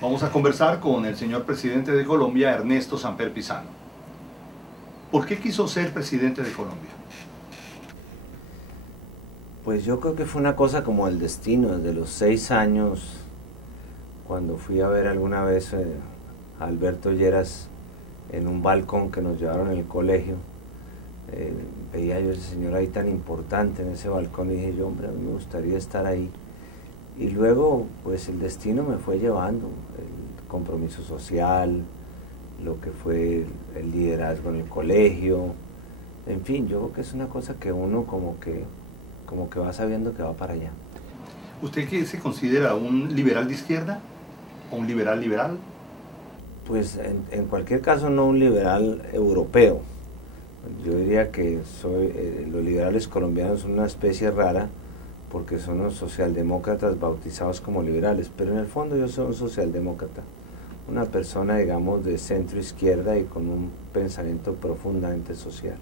Vamos a conversar con el señor presidente de Colombia, Ernesto Samper Pizano. ¿Por qué quiso ser presidente de Colombia? Pues yo creo que fue una cosa como el destino. Desde los 6 años, cuando fui a ver alguna vez a Alberto Lleras en un balcón que nos llevaron en el colegio, veía yo a ese señor ahí tan importante en ese balcón y dije yo, hombre, a mí me gustaría estar ahí. Y luego, pues el destino me fue llevando, el compromiso social, lo que fue el liderazgo en el colegio, en fin, yo creo que es una cosa que uno como que va sabiendo que va para allá. ¿Usted qué se considera, un liberal de izquierda o un liberal liberal? Pues en cualquier caso no un liberal europeo. Yo diría que los liberales colombianos son una especie rara porque son los socialdemócratas bautizados como liberales, pero en el fondo yo soy un socialdemócrata, una persona, digamos, de centro izquierda y con un pensamiento profundamente social.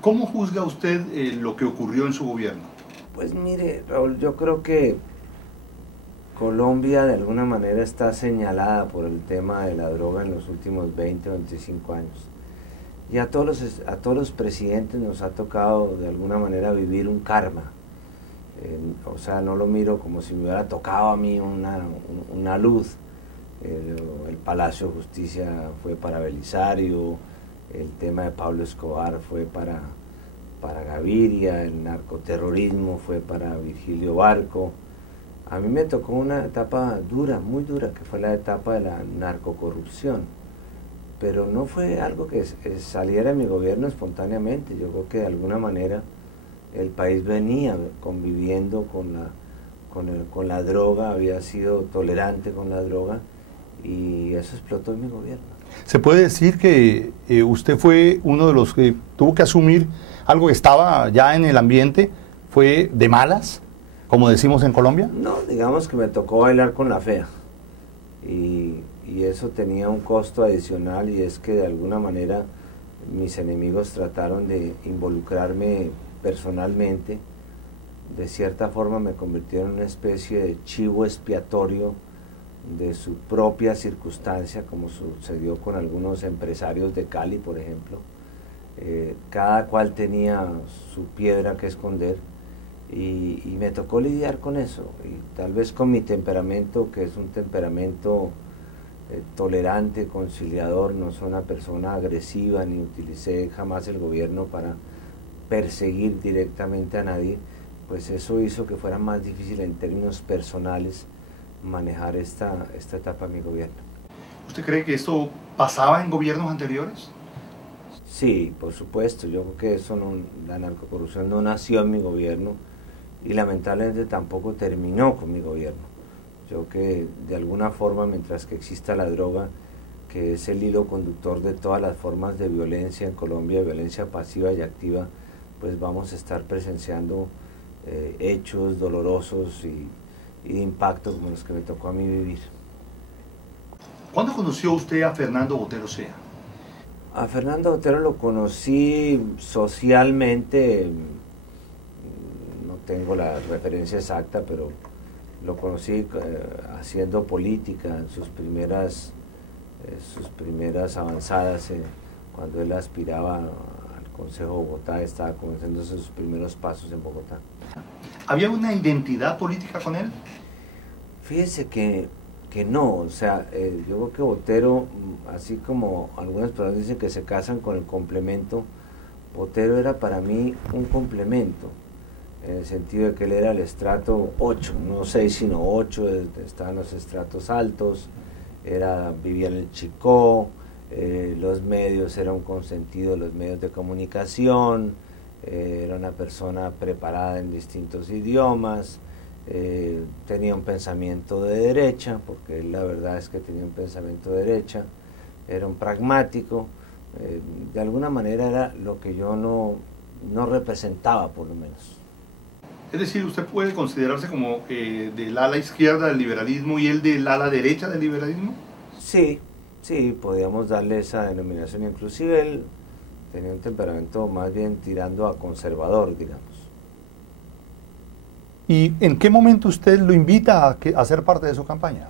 ¿Cómo juzga usted lo que ocurrió en su gobierno? Pues mire, Raúl, yo creo que Colombia de alguna manera está señalada por el tema de la droga en los últimos 20 o 25 años. Y a todos los presidentes nos ha tocado de alguna manera vivir un karma. O sea, no lo miro como si me hubiera tocado a mí una luz. El Palacio de Justicia fue para Belisario, el tema de Pablo Escobar fue para Gaviria, el narcoterrorismo fue para Virgilio Barco. A mí me tocó una etapa dura, muy dura, que fue la etapa de la narcocorrupción. Pero no fue algo que saliera de mi gobierno espontáneamente. Yo creo que de alguna manera el país venía conviviendo con la droga, había sido tolerante con la droga y eso explotó en mi gobierno. ¿Se puede decir que usted fue uno de los que tuvo que asumir algo que estaba ya en el ambiente? ¿Fue de malas, como decimos en Colombia? No, digamos que me tocó bailar con la fea y eso tenía un costo adicional, y es que de alguna manera mis enemigos trataron de involucrarme personalmente. De cierta forma me convirtieron en una especie de chivo expiatorio de su propia circunstancia, como sucedió con algunos empresarios de Cali, por ejemplo. Cada cual tenía su piedra que esconder y me tocó lidiar con eso, y tal vez con mi temperamento, que es un temperamento tolerante, conciliador, no soy una persona agresiva ni utilicé jamás el gobierno para perseguir directamente a nadie, pues eso hizo que fuera más difícil en términos personales manejar esta etapa de mi gobierno. ¿Usted cree que esto pasaba en gobiernos anteriores? Sí, por supuesto. Yo creo que la narcocorrupción no nació en mi gobierno y lamentablemente tampoco terminó con mi gobierno. Yo creo que de alguna forma, mientras que exista la droga, que es el hilo conductor de todas las formas de violencia en Colombia, violencia pasiva y activa, pues vamos a estar presenciando hechos dolorosos y de impacto como los que me tocó a mí vivir. ¿Cuándo conoció usted a Fernando Botero Sea? A Fernando Botero lo conocí socialmente, no tengo la referencia exacta, pero lo conocí haciendo política en sus primeras avanzadas, cuando él aspiraba al Consejo de Bogotá, estaba comenzando sus primeros pasos en Bogotá. ¿Había una identidad política con él? Fíjese que no, o sea, yo creo que Botero, así como algunas personas dicen que se casan con el complemento, Botero era para mí un complemento, en el sentido de que él era el estrato 8, no 6 sino 8, estaban los estratos altos, vivía en el Chicó, los medios, era un consentido de los medios de comunicación, era una persona preparada en distintos idiomas, tenía un pensamiento de derecha, porque él la verdad es que tenía un pensamiento de derecha, era un pragmático, de alguna manera era lo que yo no representaba, por lo menos. Es decir, ¿usted puede considerarse como del ala izquierda del liberalismo y él del ala derecha del liberalismo? Sí, podríamos darle esa denominación, inclusive él tenía un temperamento más bien tirando a conservador, digamos. ¿Y en qué momento usted lo invita a ser parte de su campaña?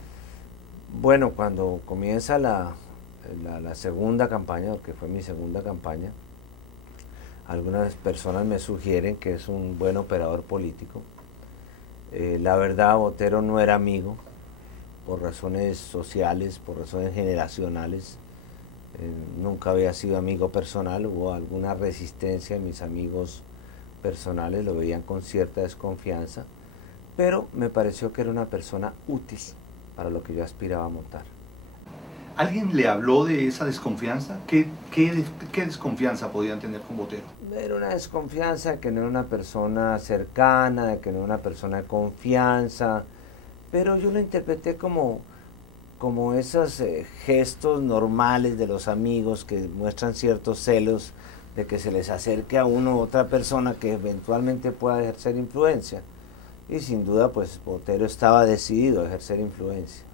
Bueno, cuando comienza la segunda campaña, que fue mi segunda campaña, algunas personas me sugieren que es un buen operador político. La verdad, Botero no era amigo, por razones sociales, por razones generacionales. Nunca había sido amigo personal, hubo alguna resistencia en mis amigos personales, lo veían con cierta desconfianza, pero me pareció que era una persona útil para lo que yo aspiraba a montar. ¿Alguien le habló de esa desconfianza? ¿Qué desconfianza podían tener con Botero? Era una desconfianza, que no era una persona cercana, de que no era una persona de confianza, pero yo lo interpreté como esos gestos normales de los amigos que muestran ciertos celos de que se les acerque a uno otra persona que eventualmente pueda ejercer influencia. Y sin duda, pues Botero estaba decidido a ejercer influencia.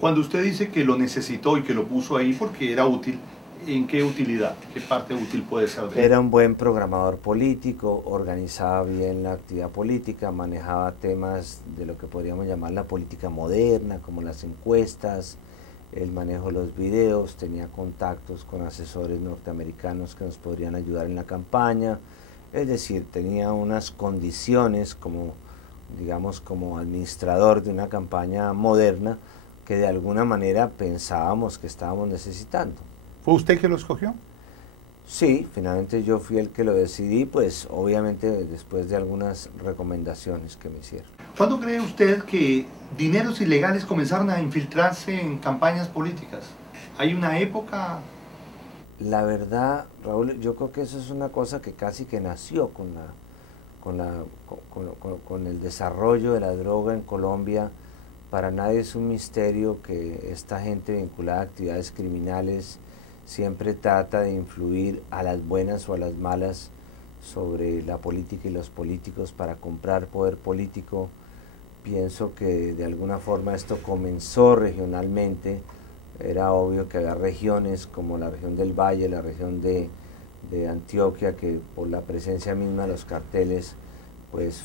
Cuando usted dice que lo necesitó y que lo puso ahí porque era útil, ¿en qué utilidad? ¿Qué parte útil puede ser de él? Era un buen programador político, organizaba bien la actividad política, manejaba temas de lo que podríamos llamar la política moderna, como las encuestas, el manejo de los videos, tenía contactos con asesores norteamericanos que nos podrían ayudar en la campaña, es decir, tenía unas condiciones como, digamos, como administrador de una campaña moderna que de alguna manera pensábamos que estábamos necesitando. ¿Fue usted que lo escogió? Sí, finalmente yo fui el que lo decidí, pues obviamente después de algunas recomendaciones que me hicieron. ¿Cuándo cree usted que dineros ilegales comenzaron a infiltrarse en campañas políticas? ¿Hay una época? La verdad, Raúl, yo creo que eso es una cosa que casi que nació con el desarrollo de la droga en Colombia. Para nadie es un misterio que esta gente vinculada a actividades criminales siempre trata de influir a las buenas o a las malas sobre la política y los políticos para comprar poder político. Pienso que de alguna forma esto comenzó regionalmente. Era obvio que había regiones como la región del Valle, la región de Antioquia, que por la presencia misma de los carteles pues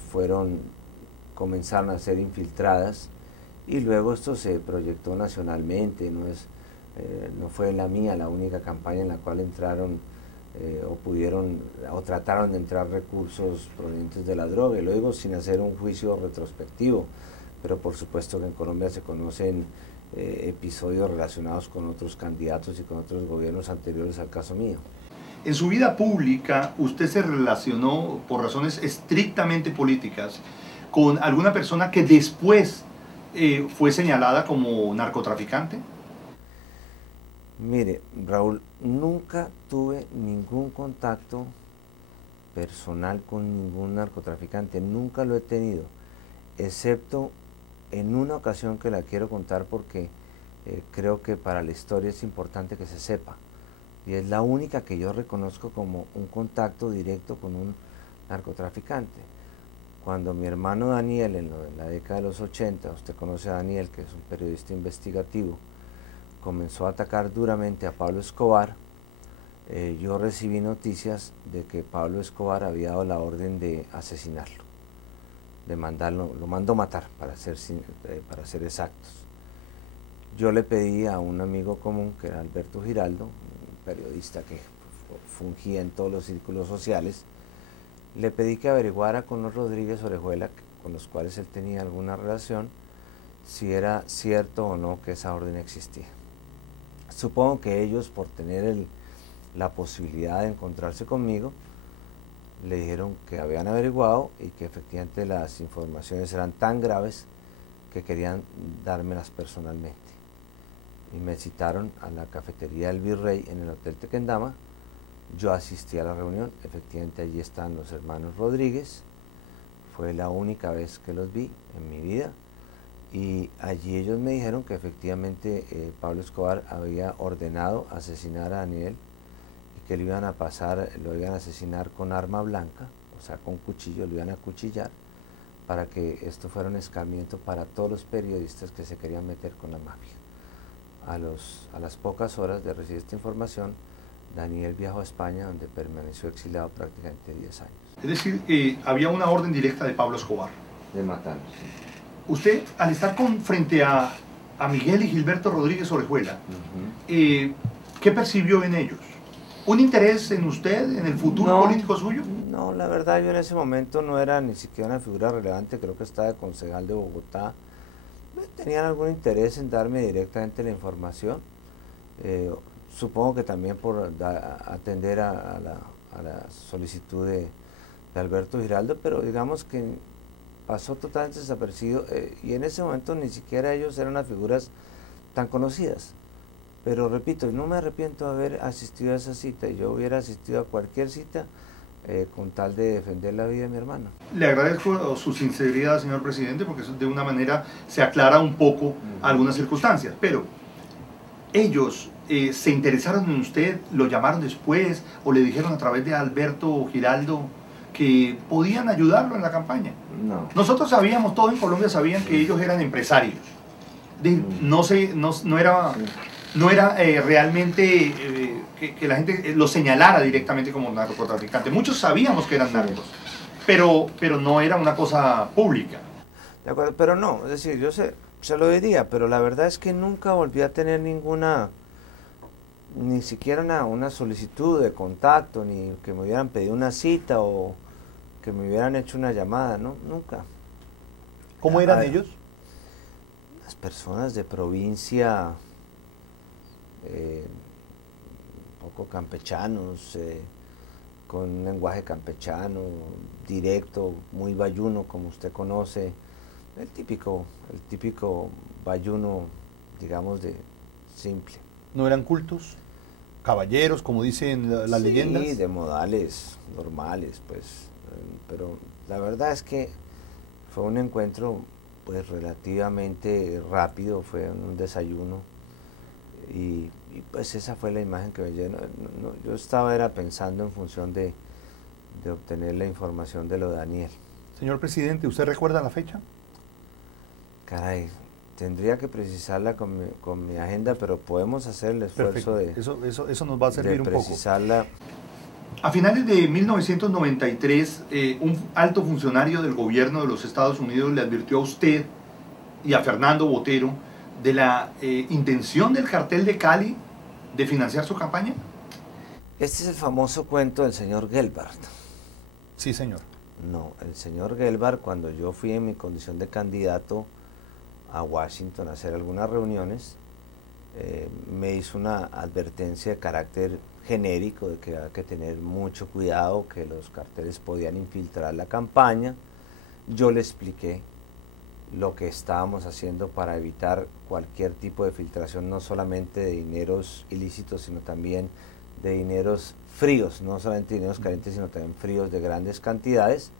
comenzaron a ser infiltradas, y luego esto se proyectó nacionalmente. No fue la mía la única campaña en la cual entraron o trataron de entrar recursos provenientes de la droga, y lo digo sin hacer un juicio retrospectivo, pero por supuesto que en Colombia se conocen episodios relacionados con otros candidatos y con otros gobiernos anteriores al caso mío. En su vida pública, ¿usted se relacionó por razones estrictamente políticas con alguna persona que después fue señalada como narcotraficante? Mire, Raúl, nunca tuve ningún contacto personal con ningún narcotraficante, nunca lo he tenido, excepto en una ocasión que la quiero contar porque creo que para la historia es importante que se sepa, y es la única que yo reconozco como un contacto directo con un narcotraficante. Cuando mi hermano Daniel, en la década de los 80, usted conoce a Daniel, que es un periodista investigativo, comenzó a atacar duramente a Pablo Escobar, yo recibí noticias de que Pablo Escobar había dado la orden de asesinarlo, de lo mandó matar, para ser exactos. Yo le pedí a un amigo común, que era Alberto Giraldo, un periodista que fungía en todos los círculos sociales, le pedí que averiguara con los Rodríguez Orejuela, con los cuales él tenía alguna relación, si era cierto o no que esa orden existía. Supongo que ellos, por tener la posibilidad de encontrarse conmigo, le dijeron que habían averiguado y que efectivamente las informaciones eran tan graves que querían dármelas personalmente. Y me citaron a la cafetería del Virrey en el Hotel Tequendama. Yo asistí a la reunión, efectivamente allí están los hermanos Rodríguez, fue la única vez que los vi en mi vida, y allí ellos me dijeron que efectivamente Pablo Escobar había ordenado asesinar a Daniel y que lo iban a asesinar con arma blanca, o sea con cuchillo, lo iban a acuchillar, para que esto fuera un escarmiento para todos los periodistas que se querían meter con la mafia. A las pocas horas de recibir esta información, Daniel viajó a España, donde permaneció exiliado prácticamente 10 años. Es decir, había una orden directa de Pablo Escobar. De matarlo, sí. Usted, al estar frente a a Miguel y Gilberto Rodríguez Orejuela, ¿qué percibió en ellos? ¿Un interés en usted, en el futuro político suyo? No, la verdad yo en ese momento no era ni siquiera una figura relevante, creo que estaba de concejal de Bogotá. Tenían algún interés en darme directamente la información, supongo que también por atender a la solicitud de Alberto Giraldo, pero digamos que pasó totalmente desapercibido, y en ese momento ni siquiera ellos eran unas figuras tan conocidas. Pero repito, no me arrepiento de haber asistido a esa cita, yo hubiera asistido a cualquier cita con tal de defender la vida de mi hermano. Le agradezco su sinceridad, señor presidente, porque de una manera se aclara un poco algunas circunstancias, pero ellos se interesaron en usted, lo llamaron después o le dijeron a través de Alberto Giraldo que podían ayudarlo en la campaña. No. Nosotros sabíamos, todos en Colombia sabían que ellos eran empresarios. No era realmente que la gente lo señalara directamente como narcotraficante. Muchos sabíamos que eran narcos, pero no era una cosa pública. De acuerdo, pero no, es decir, yo se lo diría, pero la verdad es que nunca volví a tener ni siquiera una solicitud de contacto, ni que me hubieran pedido una cita o que me hubieran hecho una llamada, no, nunca. ¿Cómo eran ellos? Las personas de provincia, un poco campechanos, con un lenguaje campechano, directo, muy bayuno, como usted conoce, el típico bayuno, digamos, de simple. ¿No eran cultos? ¿Caballeros, como dicen las leyendas? Sí, de modales normales, pues, pero la verdad es que fue un encuentro pues relativamente rápido, fue un desayuno y pues esa fue la imagen que me llenó. Yo era pensando en función de obtener la información de lo de Daniel. Señor presidente, ¿usted recuerda la fecha? Caray, tendría que precisarla con mi agenda, pero podemos hacer el esfuerzo. Perfecto. Eso nos va a servir un poco. Precisarla. A finales de 1993, un alto funcionario del gobierno de los Estados Unidos le advirtió a usted y a Fernando Botero de la intención del cartel de Cali de financiar su campaña. Este es el famoso cuento del señor Gelbart. Sí, señor. No, el señor Gelbart, cuando yo fui en mi condición de candidato a Washington a hacer algunas reuniones, me hizo una advertencia de carácter genérico de que había que tener mucho cuidado, que los carteles podían infiltrar la campaña. Yo le expliqué lo que estábamos haciendo para evitar cualquier tipo de filtración, no solamente de dineros ilícitos, sino también de dineros fríos, no solamente dineros calientes, sino también fríos de grandes cantidades.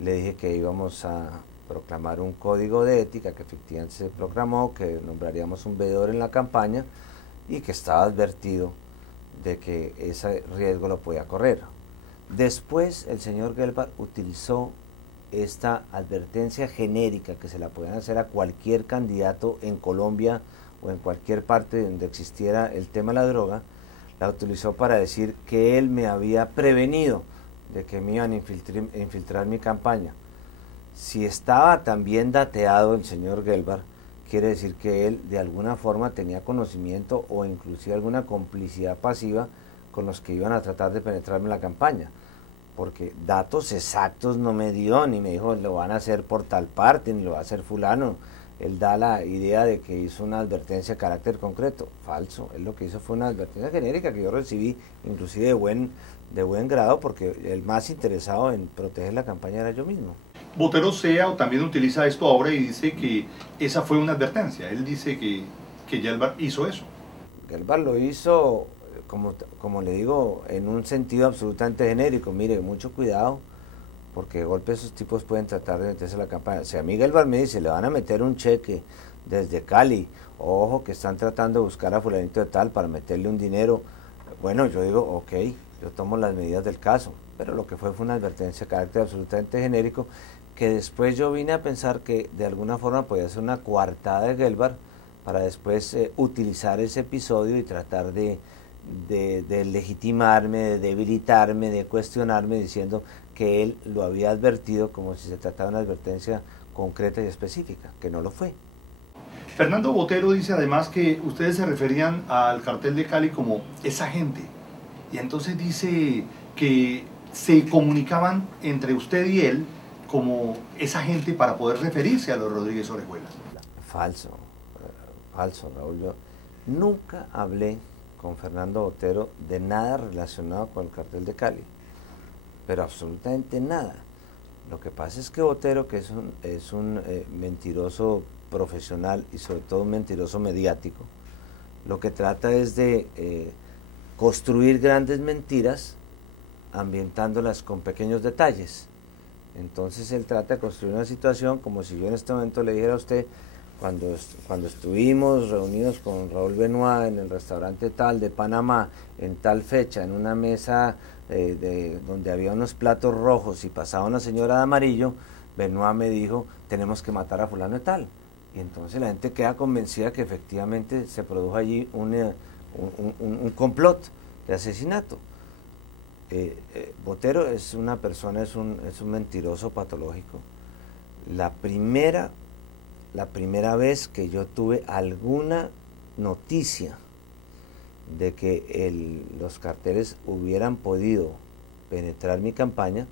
Le dije que íbamos a proclamar un código de ética, que efectivamente se proclamó, que nombraríamos un veedor en la campaña y que estaba advertido de que ese riesgo lo podía correr. Después el señor Gelbart utilizó esta advertencia genérica que se la podían hacer a cualquier candidato en Colombia o en cualquier parte donde existiera el tema de la droga, la utilizó para decir que él me había prevenido de que me iban a infiltrar mi campaña. Si estaba tan bien dateado el señor Gelbart, quiere decir que él de alguna forma tenía conocimiento o inclusive alguna complicidad pasiva con los que iban a tratar de penetrarme en la campaña, porque datos exactos no me dio, ni me dijo lo van a hacer por tal parte, ni lo va a hacer fulano. Él da la idea de que hizo una advertencia de carácter concreto. Falso, él lo que hizo fue una advertencia genérica que yo recibí inclusive de buen grado, porque el más interesado en proteger la campaña era yo mismo. Botero o también utiliza esto ahora y dice que esa fue una advertencia. Él dice que Gelbart hizo eso. Gelbart lo hizo, como le digo, en un sentido absolutamente genérico. Mire, mucho cuidado, porque de golpe esos tipos pueden tratar de meterse a la campaña. Si a mí Gelbart me dice, le van a meter un cheque desde Cali, ojo que están tratando de buscar a fulanito de tal para meterle un dinero, bueno, yo digo, ok, yo tomo las medidas del caso, pero lo que fue una advertencia de carácter absolutamente genérico, que después yo vine a pensar que de alguna forma podía ser una coartada de Gelbart para después utilizar ese episodio y tratar de legitimarme, de debilitarme, de cuestionarme, diciendo que él lo había advertido como si se tratara de una advertencia concreta y específica, que no lo fue. Fernando Botero dice además que ustedes se referían al cartel de Cali como esa gente. Y entonces dice que se comunicaban entre usted y él como esa gente para poder referirse a los Rodríguez Orejuela. Falso, falso, Raúl. Yo nunca hablé con Fernando Botero de nada relacionado con el cartel de Cali, pero absolutamente nada. Lo que pasa es que Botero, que es un mentiroso profesional y sobre todo un mentiroso mediático, lo que trata es de construir grandes mentiras ambientándolas con pequeños detalles. Entonces él trata de construir una situación como si yo en este momento le dijera a usted, cuando estuvimos reunidos con Raúl Benoit en el restaurante tal de Panamá, en tal fecha, en una mesa donde había unos platos rojos y pasaba una señora de amarillo, Benoit me dijo, tenemos que matar a fulano de tal. Y entonces la gente queda convencida que efectivamente se produjo allí un complot de asesinato. Botero es una persona, es un mentiroso patológico. La primera vez que yo tuve alguna noticia de que los carteles hubieran podido penetrar mi campaña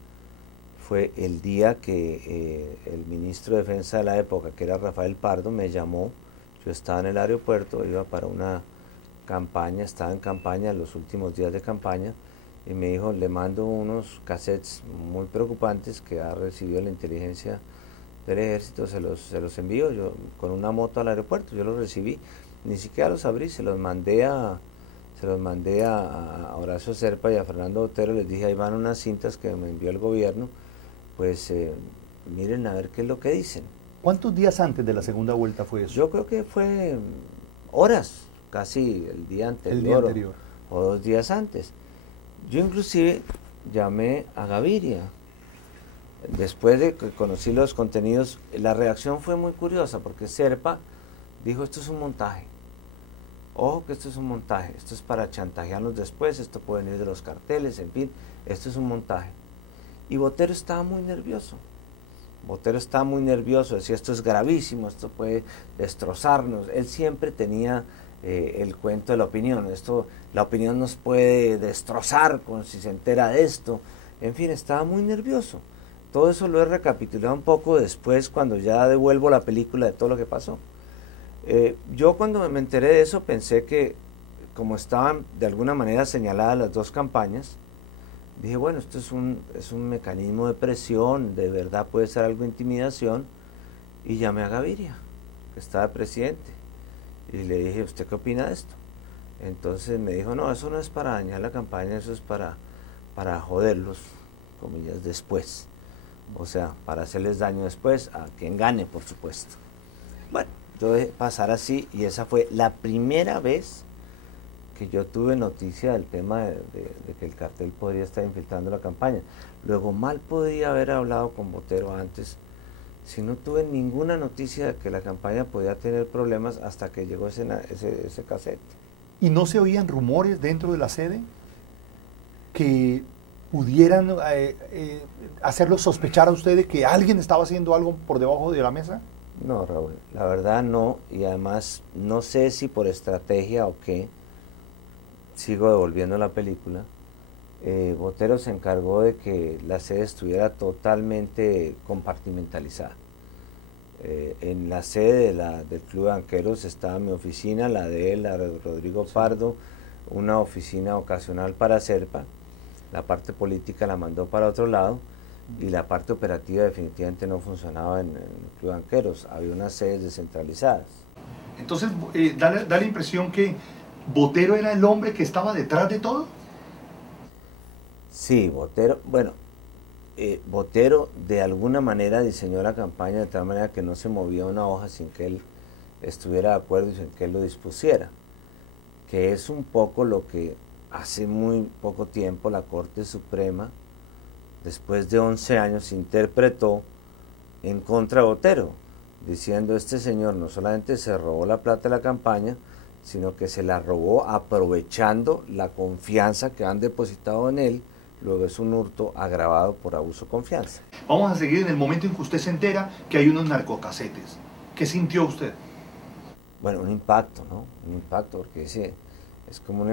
fue el día que el ministro de Defensa de la época, que era Rafael Pardo, me llamó. Yo estaba en el aeropuerto, iba para una campaña, estaba en campaña, los últimos días de campaña, y me dijo, le mando unos cassettes muy preocupantes que ha recibido la inteligencia del ejército, se los envío yo con una moto al aeropuerto. Yo los recibí, ni siquiera los abrí, se los mandé a Horacio Serpa y a Fernando Botero. Les dije, ahí van unas cintas que me envió el gobierno, pues miren a ver qué es lo que dicen. ¿Cuántos días antes de la segunda vuelta fue eso? Yo creo que fue horas, casi el día anterior. O 2 días antes. Yo inclusive llamé a Gaviria. Después de que conocí los contenidos, la reacción fue muy curiosa, porque Serpa dijo, esto es un montaje. Ojo que esto es un montaje, esto es para chantajearnos después, esto puede venir de los carteles, en fin, esto es un montaje. Y Botero estaba muy nervioso. Botero estaba muy nervioso, decía, esto es gravísimo, esto puede destrozarnos. Él siempre tenía el cuento de la opinión, la opinión nos puede destrozar si se entera de esto. En fin, estaba muy nervioso. Todo eso lo he recapitulado un poco después, cuando ya devuelvo la película de todo lo que pasó. Yo cuando me enteré de eso pensé que, como estaban de alguna manera señaladas las dos campañas, dije, bueno, esto es un mecanismo de presión, de verdad puede ser algo de intimidación, y llamé a Gaviria, que estaba presidente, y le dije, ¿usted qué opina de esto? Entonces me dijo, no, eso no es para dañar la campaña, eso es para joderlos, comillas, después. O sea, para hacerles daño después, a quien gane, por supuesto. Bueno, yo dejé pasar así, y esa fue la primera vez que yo tuve noticia del tema de que el cartel podría estar infiltrando la campaña. Luego, mal podría haber hablado con Botero antes, si no tuve ninguna noticia de que la campaña podía tener problemas hasta que llegó ese cassette. ¿Y no se oían rumores dentro de la sede que pudieran hacerlo sospechar a usted de que alguien estaba haciendo algo por debajo de la mesa? No, Raúl, la verdad no, y además no sé si por estrategia o qué, sigo devolviendo la película. Botero se encargó de que la sede estuviera totalmente compartimentalizada. En la sede del Club de Banqueros estaba mi oficina, la de él, la de Rodrigo Pardo, una oficina ocasional para Serpa, la parte política la mandó para otro lado, y la parte operativa definitivamente no funcionaba en el Club de Banqueros, había unas sedes descentralizadas. Entonces, da la impresión que Botero era el hombre que estaba detrás de todo. Sí, Botero, bueno, Botero de alguna manera diseñó la campaña de tal manera que no se movía una hoja sin que él estuviera de acuerdo y sin que él lo dispusiera, que es un poco lo que hace muy poco tiempo la Corte Suprema, después de 11 años, interpretó en contra de Botero, diciendo, este señor no solamente se robó la plata de la campaña, sino que se la robó aprovechando la confianza que han depositado en él. Luego es un hurto agravado por abuso de confianza. Vamos a seguir en el momento en que usted se entera que hay unos narcocasetes. ¿Qué sintió usted? Bueno, un impacto, ¿no? Un impacto, porque ese es como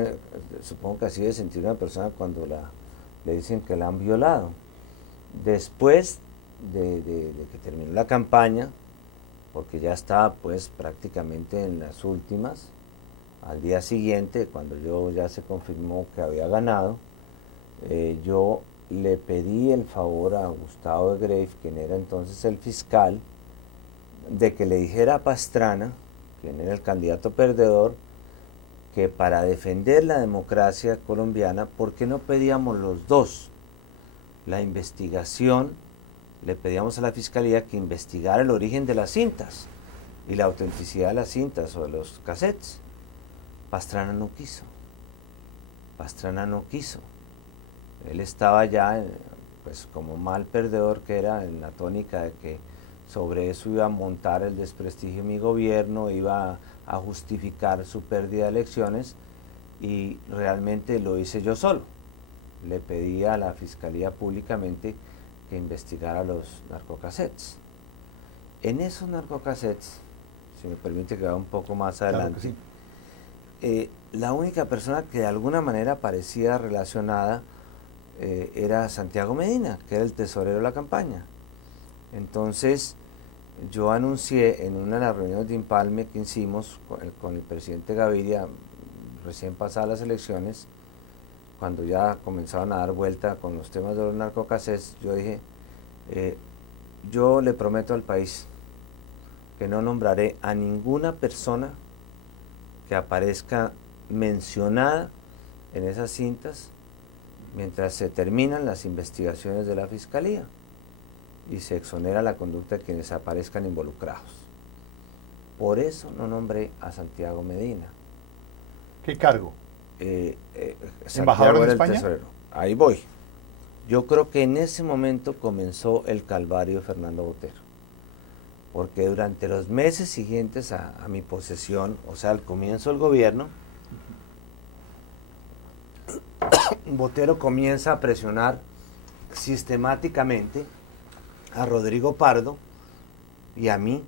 supongo que así debe sentir una persona cuando le dicen que la han violado. Después de que terminó la campaña, porque ya estaba pues prácticamente en las últimas, al día siguiente, cuando ya se confirmó que había ganado, yo le pedí el favor a Gustavo de Greiff, quien era entonces el fiscal, de que le dijera a Pastrana, quien era el candidato perdedor, que para defender la democracia colombiana, ¿por qué no pedíamos los dos? La investigación, le pedíamos a la fiscalía que investigara el origen de las cintas y la autenticidad de las cintas o de los cassettes. Pastrana no quiso. Pastrana no quiso. Él estaba ya, pues como mal perdedor que era, en la tónica de que sobre eso iba a montar el desprestigio de mi gobierno, iba a justificar su pérdida de elecciones, y realmente lo hice yo solo. Le pedí a la fiscalía públicamente que investigara los narcocassettes. En esos narcocassettes, si me permite que vaya un poco más adelante, claro que sí, la única persona que de alguna manera parecía relacionada era Santiago Medina, que era el tesorero de la campaña. Entonces yo anuncié en una de las reuniones de empalme que hicimos con el presidente Gaviria recién pasadas las elecciones, cuando ya comenzaron a dar vuelta con los temas de los narcocassettes, yo dije, yo le prometo al país que no nombraré a ninguna persona que aparezca mencionada en esas cintas mientras se terminan las investigaciones de la Fiscalía y se exonera la conducta de quienes aparezcan involucrados. Por eso no nombré a Santiago Medina. ¿Qué cargo? ¿Embajador de España? Tesorero. Ahí voy. Yo creo que en ese momento comenzó el calvario de Fernando Botero, porque durante los meses siguientes a mi posesión, o sea, al comienzo del gobierno, Botero comienza a presionar sistemáticamente a Rodrigo Pardo y a mí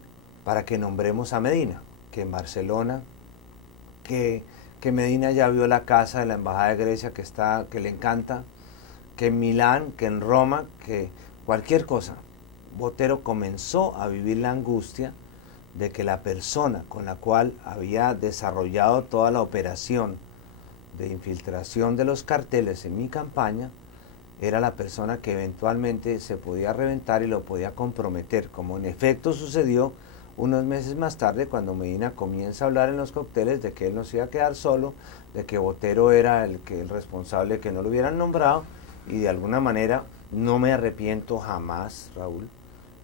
para que nombremos a Medina, que en Barcelona, que Medina ya vio la casa de la embajada de Grecia que le encanta, que en Milán, que en Roma, que cualquier cosa. Botero comenzó a vivir la angustia de que la persona con la cual había desarrollado toda la operación de infiltración de los carteles en mi campaña era la persona que eventualmente se podía reventar y lo podía comprometer, como en efecto sucedió unos meses más tarde, cuando Medina comienza a hablar en los cócteles de que él no se iba a quedar solo, de que Botero era el responsable de que no lo hubieran nombrado, y de alguna manera no me arrepiento jamás, Raúl,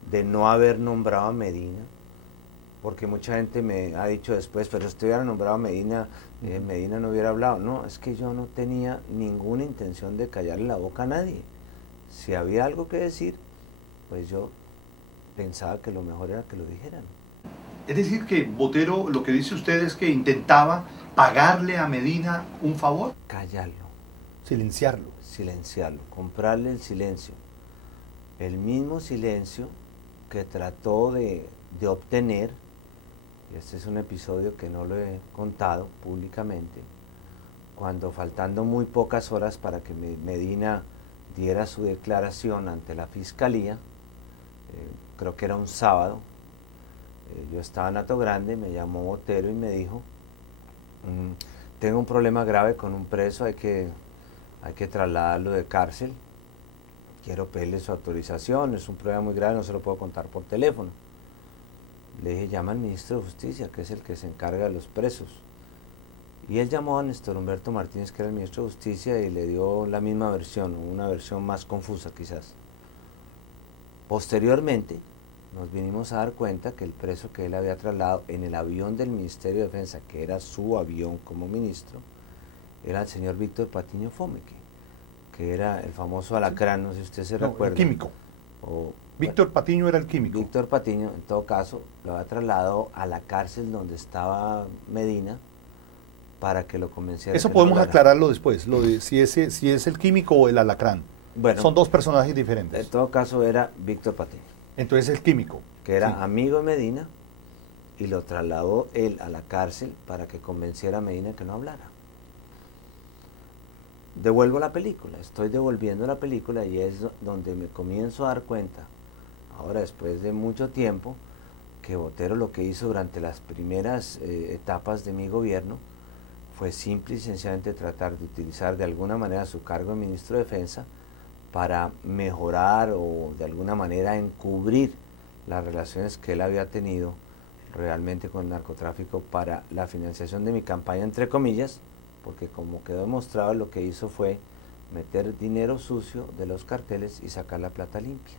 de no haber nombrado a Medina, porque mucha gente me ha dicho después, pero si usted hubiera nombrado a Medina, Medina no hubiera hablado. No, es que yo no tenía ninguna intención de callarle la boca a nadie. Si había algo que decir, pues yo pensaba que lo mejor era que lo dijeran. Es decir, que Botero, lo que dice usted es que intentaba pagarle a Medina un favor. Callarlo. Silenciarlo. Silenciarlo, comprarle el silencio. El mismo silencio que trató de obtener, y este es un episodio que no lo he contado públicamente, cuando faltando muy pocas horas para que Medina diera su declaración ante la Fiscalía, creo que era un sábado, yo estaba en Hato Grande, me llamó Botero y me dijo, tengo un problema grave con un preso, hay que trasladarlo de cárcel, quiero pedirle su autorización, es un problema muy grave, no se lo puedo contar por teléfono. Le dije, llama al ministro de Justicia, que es el que se encarga de los presos. Y él llamó a Néstor Humberto Martínez, que era el ministro de Justicia, y le dio la misma versión, una versión más confusa quizás. Posteriormente, nos vinimos a dar cuenta que el preso que él había trasladado en el avión del Ministerio de Defensa, que era su avión como ministro, era el señor Víctor Patiño Fomeque, que era el famoso alacrán, no sé si usted se recuerda. El químico. Víctor Patiño era el químico. Víctor Patiño, en todo caso, lo había trasladado a la cárcel donde estaba Medina para que lo convenciera. Eso podemos aclararlo después, lo de si es el químico o el alacrán. Bueno, son dos personajes diferentes. En todo caso era Víctor Patiño. Entonces el químico. Que era amigo de Medina y lo trasladó él a la cárcel para que convenciera a Medina que no hablara. Devuelvo la película, estoy devolviendo la película y es donde me comienzo a dar cuenta, ahora después de mucho tiempo, que Botero lo que hizo durante las primeras etapas de mi gobierno fue simple y sencillamente tratar de utilizar de alguna manera su cargo de ministro de Defensa para mejorar o de alguna manera encubrir las relaciones que él había tenido realmente con el narcotráfico para la financiación de mi campaña, entre comillas, porque como quedó demostrado, lo que hizo fue meter dinero sucio de los carteles y sacar la plata limpia.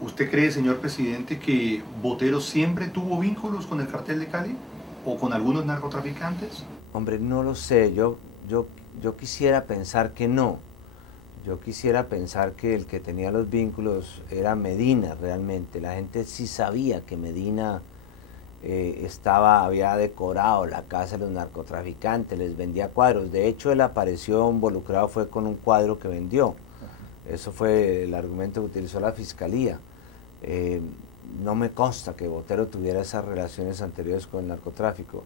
¿Usted cree, señor presidente, que Botero siempre tuvo vínculos con el cartel de Cali o con algunos narcotraficantes? Hombre, no lo sé, yo quisiera pensar que no. Yo quisiera pensar que el que tenía los vínculos era Medina realmente. La gente sí sabía que Medina había decorado la casa de los narcotraficantes, les vendía cuadros. De hecho, él apareció involucrado fue con un cuadro que vendió. Eso fue el argumento que utilizó la fiscalía. No me consta que Botero tuviera esas relaciones anteriores con el narcotráfico.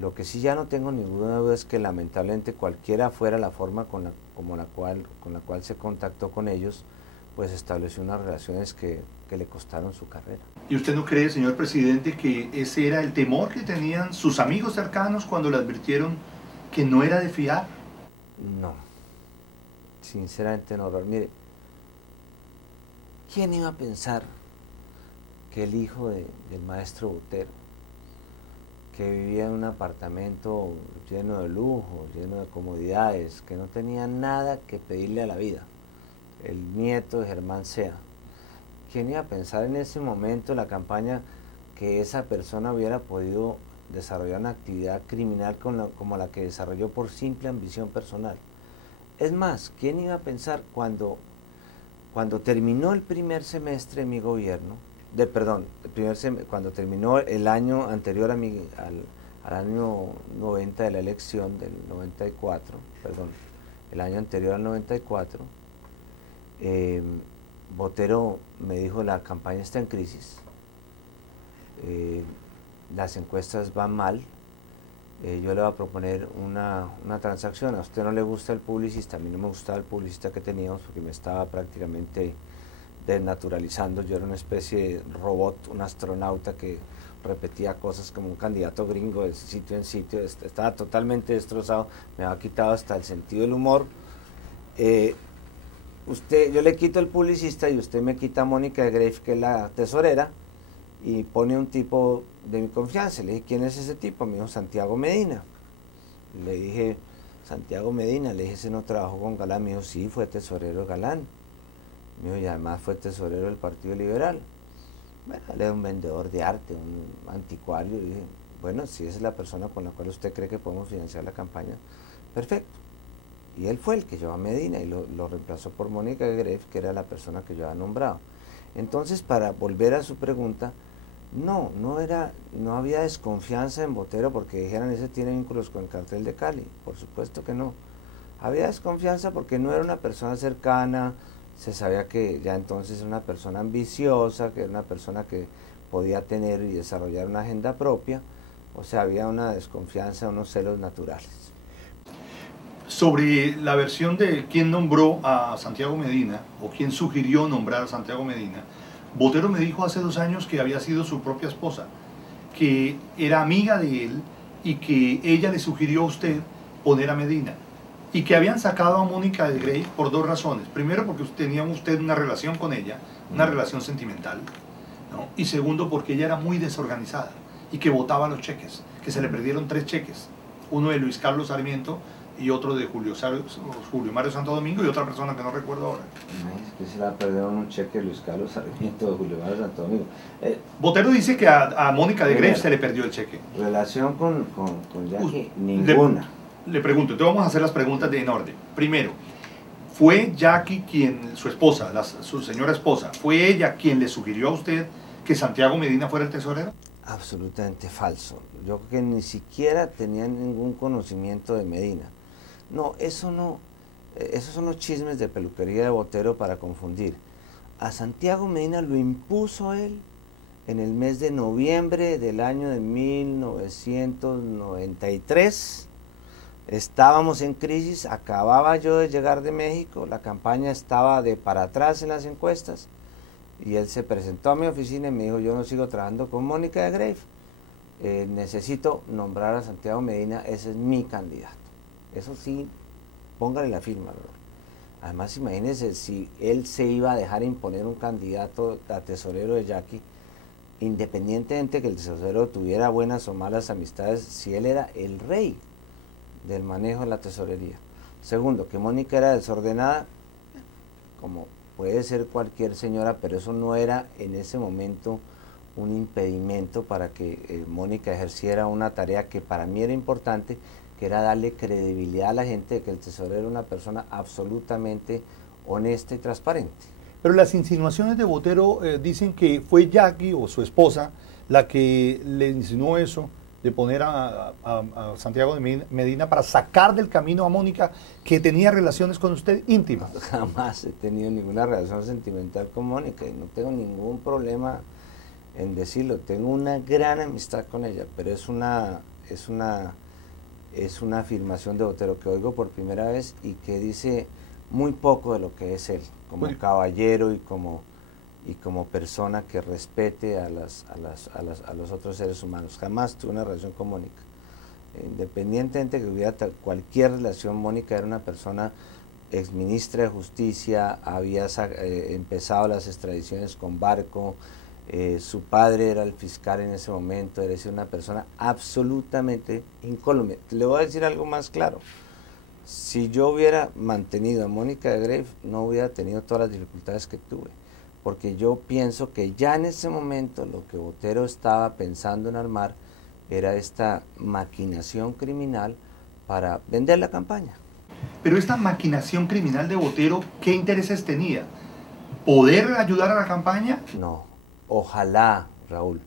Lo que sí ya no tengo ninguna duda es que lamentablemente cualquiera fuera la forma con la cual se contactó con ellos, pues estableció unas relaciones que le costaron su carrera. ¿Y usted no cree, señor presidente, que ese era el temor que tenían sus amigos cercanos cuando le advirtieron que no era de fiar? No, sinceramente no, Raúl. Mire, ¿quién iba a pensar que el hijo del maestro Botero, que vivía en un apartamento lleno de lujo, lleno de comodidades, que no tenía nada que pedirle a la vida, el nieto de Germán Sea, ¿quién iba a pensar en ese momento, en la campaña, que esa persona hubiera podido desarrollar una actividad criminal como la que desarrolló por simple ambición personal? Es más, ¿quién iba a pensar cuando terminó el primer semestre de mi gobierno, cuando terminó el año anterior al año 90 de la elección del 94, el año anterior al 94, Botero me dijo: la campaña está en crisis, las encuestas van mal, yo le voy a proponer una transacción. A usted no le gusta el publicista, a mí no me gustaba el publicista que teníamos porque me estaba prácticamente desnaturalizando. Yo era una especie de robot, un astronauta que repetía cosas como un candidato gringo de sitio en sitio, estaba totalmente destrozado, me había quitado hasta el sentido del humor. Yo le quito el publicista y usted me quita a Mónica de Greif, que es la tesorera, y pone un tipo de mi confianza. Le dije: ¿quién es ese tipo? Me dijo: Santiago Medina. Le dije: Santiago Medina. Le dije: ¿ese no trabajó con Galán? Me dijo: sí, fue tesorero de Galán. Me dijo: y además fue tesorero del Partido Liberal. Bueno, él era un vendedor de arte, un anticuario. Y dije: bueno, si esa es la persona con la cual usted cree que podemos financiar la campaña, perfecto. Y él fue el que llevó a Medina y lo reemplazó por Mónica de Greif, que era la persona que yo había nombrado. Entonces, para volver a su pregunta, no había desconfianza en Botero porque dijeran: ese tiene vínculos con el cartel de Cali. Por supuesto que no. Había desconfianza porque no era una persona cercana, se sabía que ya entonces era una persona ambiciosa, que era una persona que podía tener y desarrollar una agenda propia. O sea, había una desconfianza, unos celos naturales. Sobre la versión de quién nombró a Santiago Medina o quién sugirió nombrar a Santiago Medina, Botero me dijo hace 2 años que había sido su propia esposa, que era amiga de él y que ella le sugirió a usted poner a Medina, y que habían sacado a Mónica de Greif por 2 razones. Primero, porque tenía usted una relación con ella, una relación sentimental, ¿no? Y segundo, porque ella era muy desorganizada y que botaba los cheques, que se le perdieron 3 cheques, uno de Luis Carlos Sarmiento y otro de Julio Mario Santo Domingo y otra persona que no recuerdo ahora. Es que se la perdieron un cheque de Luis Carlos Sarmiento, de Julio Mario Santo Domingo. Botero dice que a Mónica de Greif se le perdió el cheque. Relación con Jackie, ninguna. Le pregunto, entonces vamos a hacer las preguntas en orden. Primero, ¿fue Jackie su esposa, su señora esposa, fue ella quien le sugirió a usted que Santiago Medina fuera el tesorero? Absolutamente falso. Yo creo que ni siquiera tenía ningún conocimiento de Medina. No, esos son los chismes de peluquería de Botero para confundir. A Santiago Medina lo impuso él en el mes de noviembre del año de 1993. Estábamos en crisis, acababa yo de llegar de México, la campaña estaba de para atrás en las encuestas, y él se presentó a mi oficina y me dijo: yo no sigo trabajando con Mónica de Greiff, necesito nombrar a Santiago Medina, ese es mi candidato. Eso sí, póngale la firma, bro. Además, imagínense si él se iba a dejar imponer un candidato a tesorero de Yaqui, independientemente que el tesorero tuviera buenas o malas amistades, si él era el rey del manejo de la tesorería. Segundo, que Mónica era desordenada, como puede ser cualquier señora, pero eso no era en ese momento un impedimento para que Mónica ejerciera una tarea que para mí era importante, que era darle credibilidad a la gente de que el tesorero era una persona absolutamente honesta y transparente. Pero las insinuaciones de Botero dicen que fue Yaqui o su esposa la que le insinuó eso, de poner a Santiago de Medina para sacar del camino a Mónica, que tenía relaciones con usted íntimas. Jamás he tenido ninguna relación sentimental con Mónica y no tengo ningún problema en decirlo. Tengo una gran amistad con ella, pero es una afirmación de Botero que oigo por primera vez y que dice muy poco de lo que es él, como caballero y como persona que respete a los otros seres humanos. Jamás tuve una relación con Mónica. Independientemente de que hubiera cualquier relación, Mónica era una persona exministra de Justicia, había empezado las extradiciones con Barco, su padre era el fiscal en ese momento, era decir, una persona absolutamente incólume. Le voy a decir algo más claro. Si yo hubiera mantenido a Mónica de Greiff, no hubiera tenido todas las dificultades que tuve, porque yo pienso que ya en ese momento lo que Botero estaba pensando en armar era esta maquinación criminal para vender la campaña. Pero esta maquinación criminal de Botero, ¿qué intereses tenía? ¿Poder ayudar a la campaña? No, ojalá, Raúl,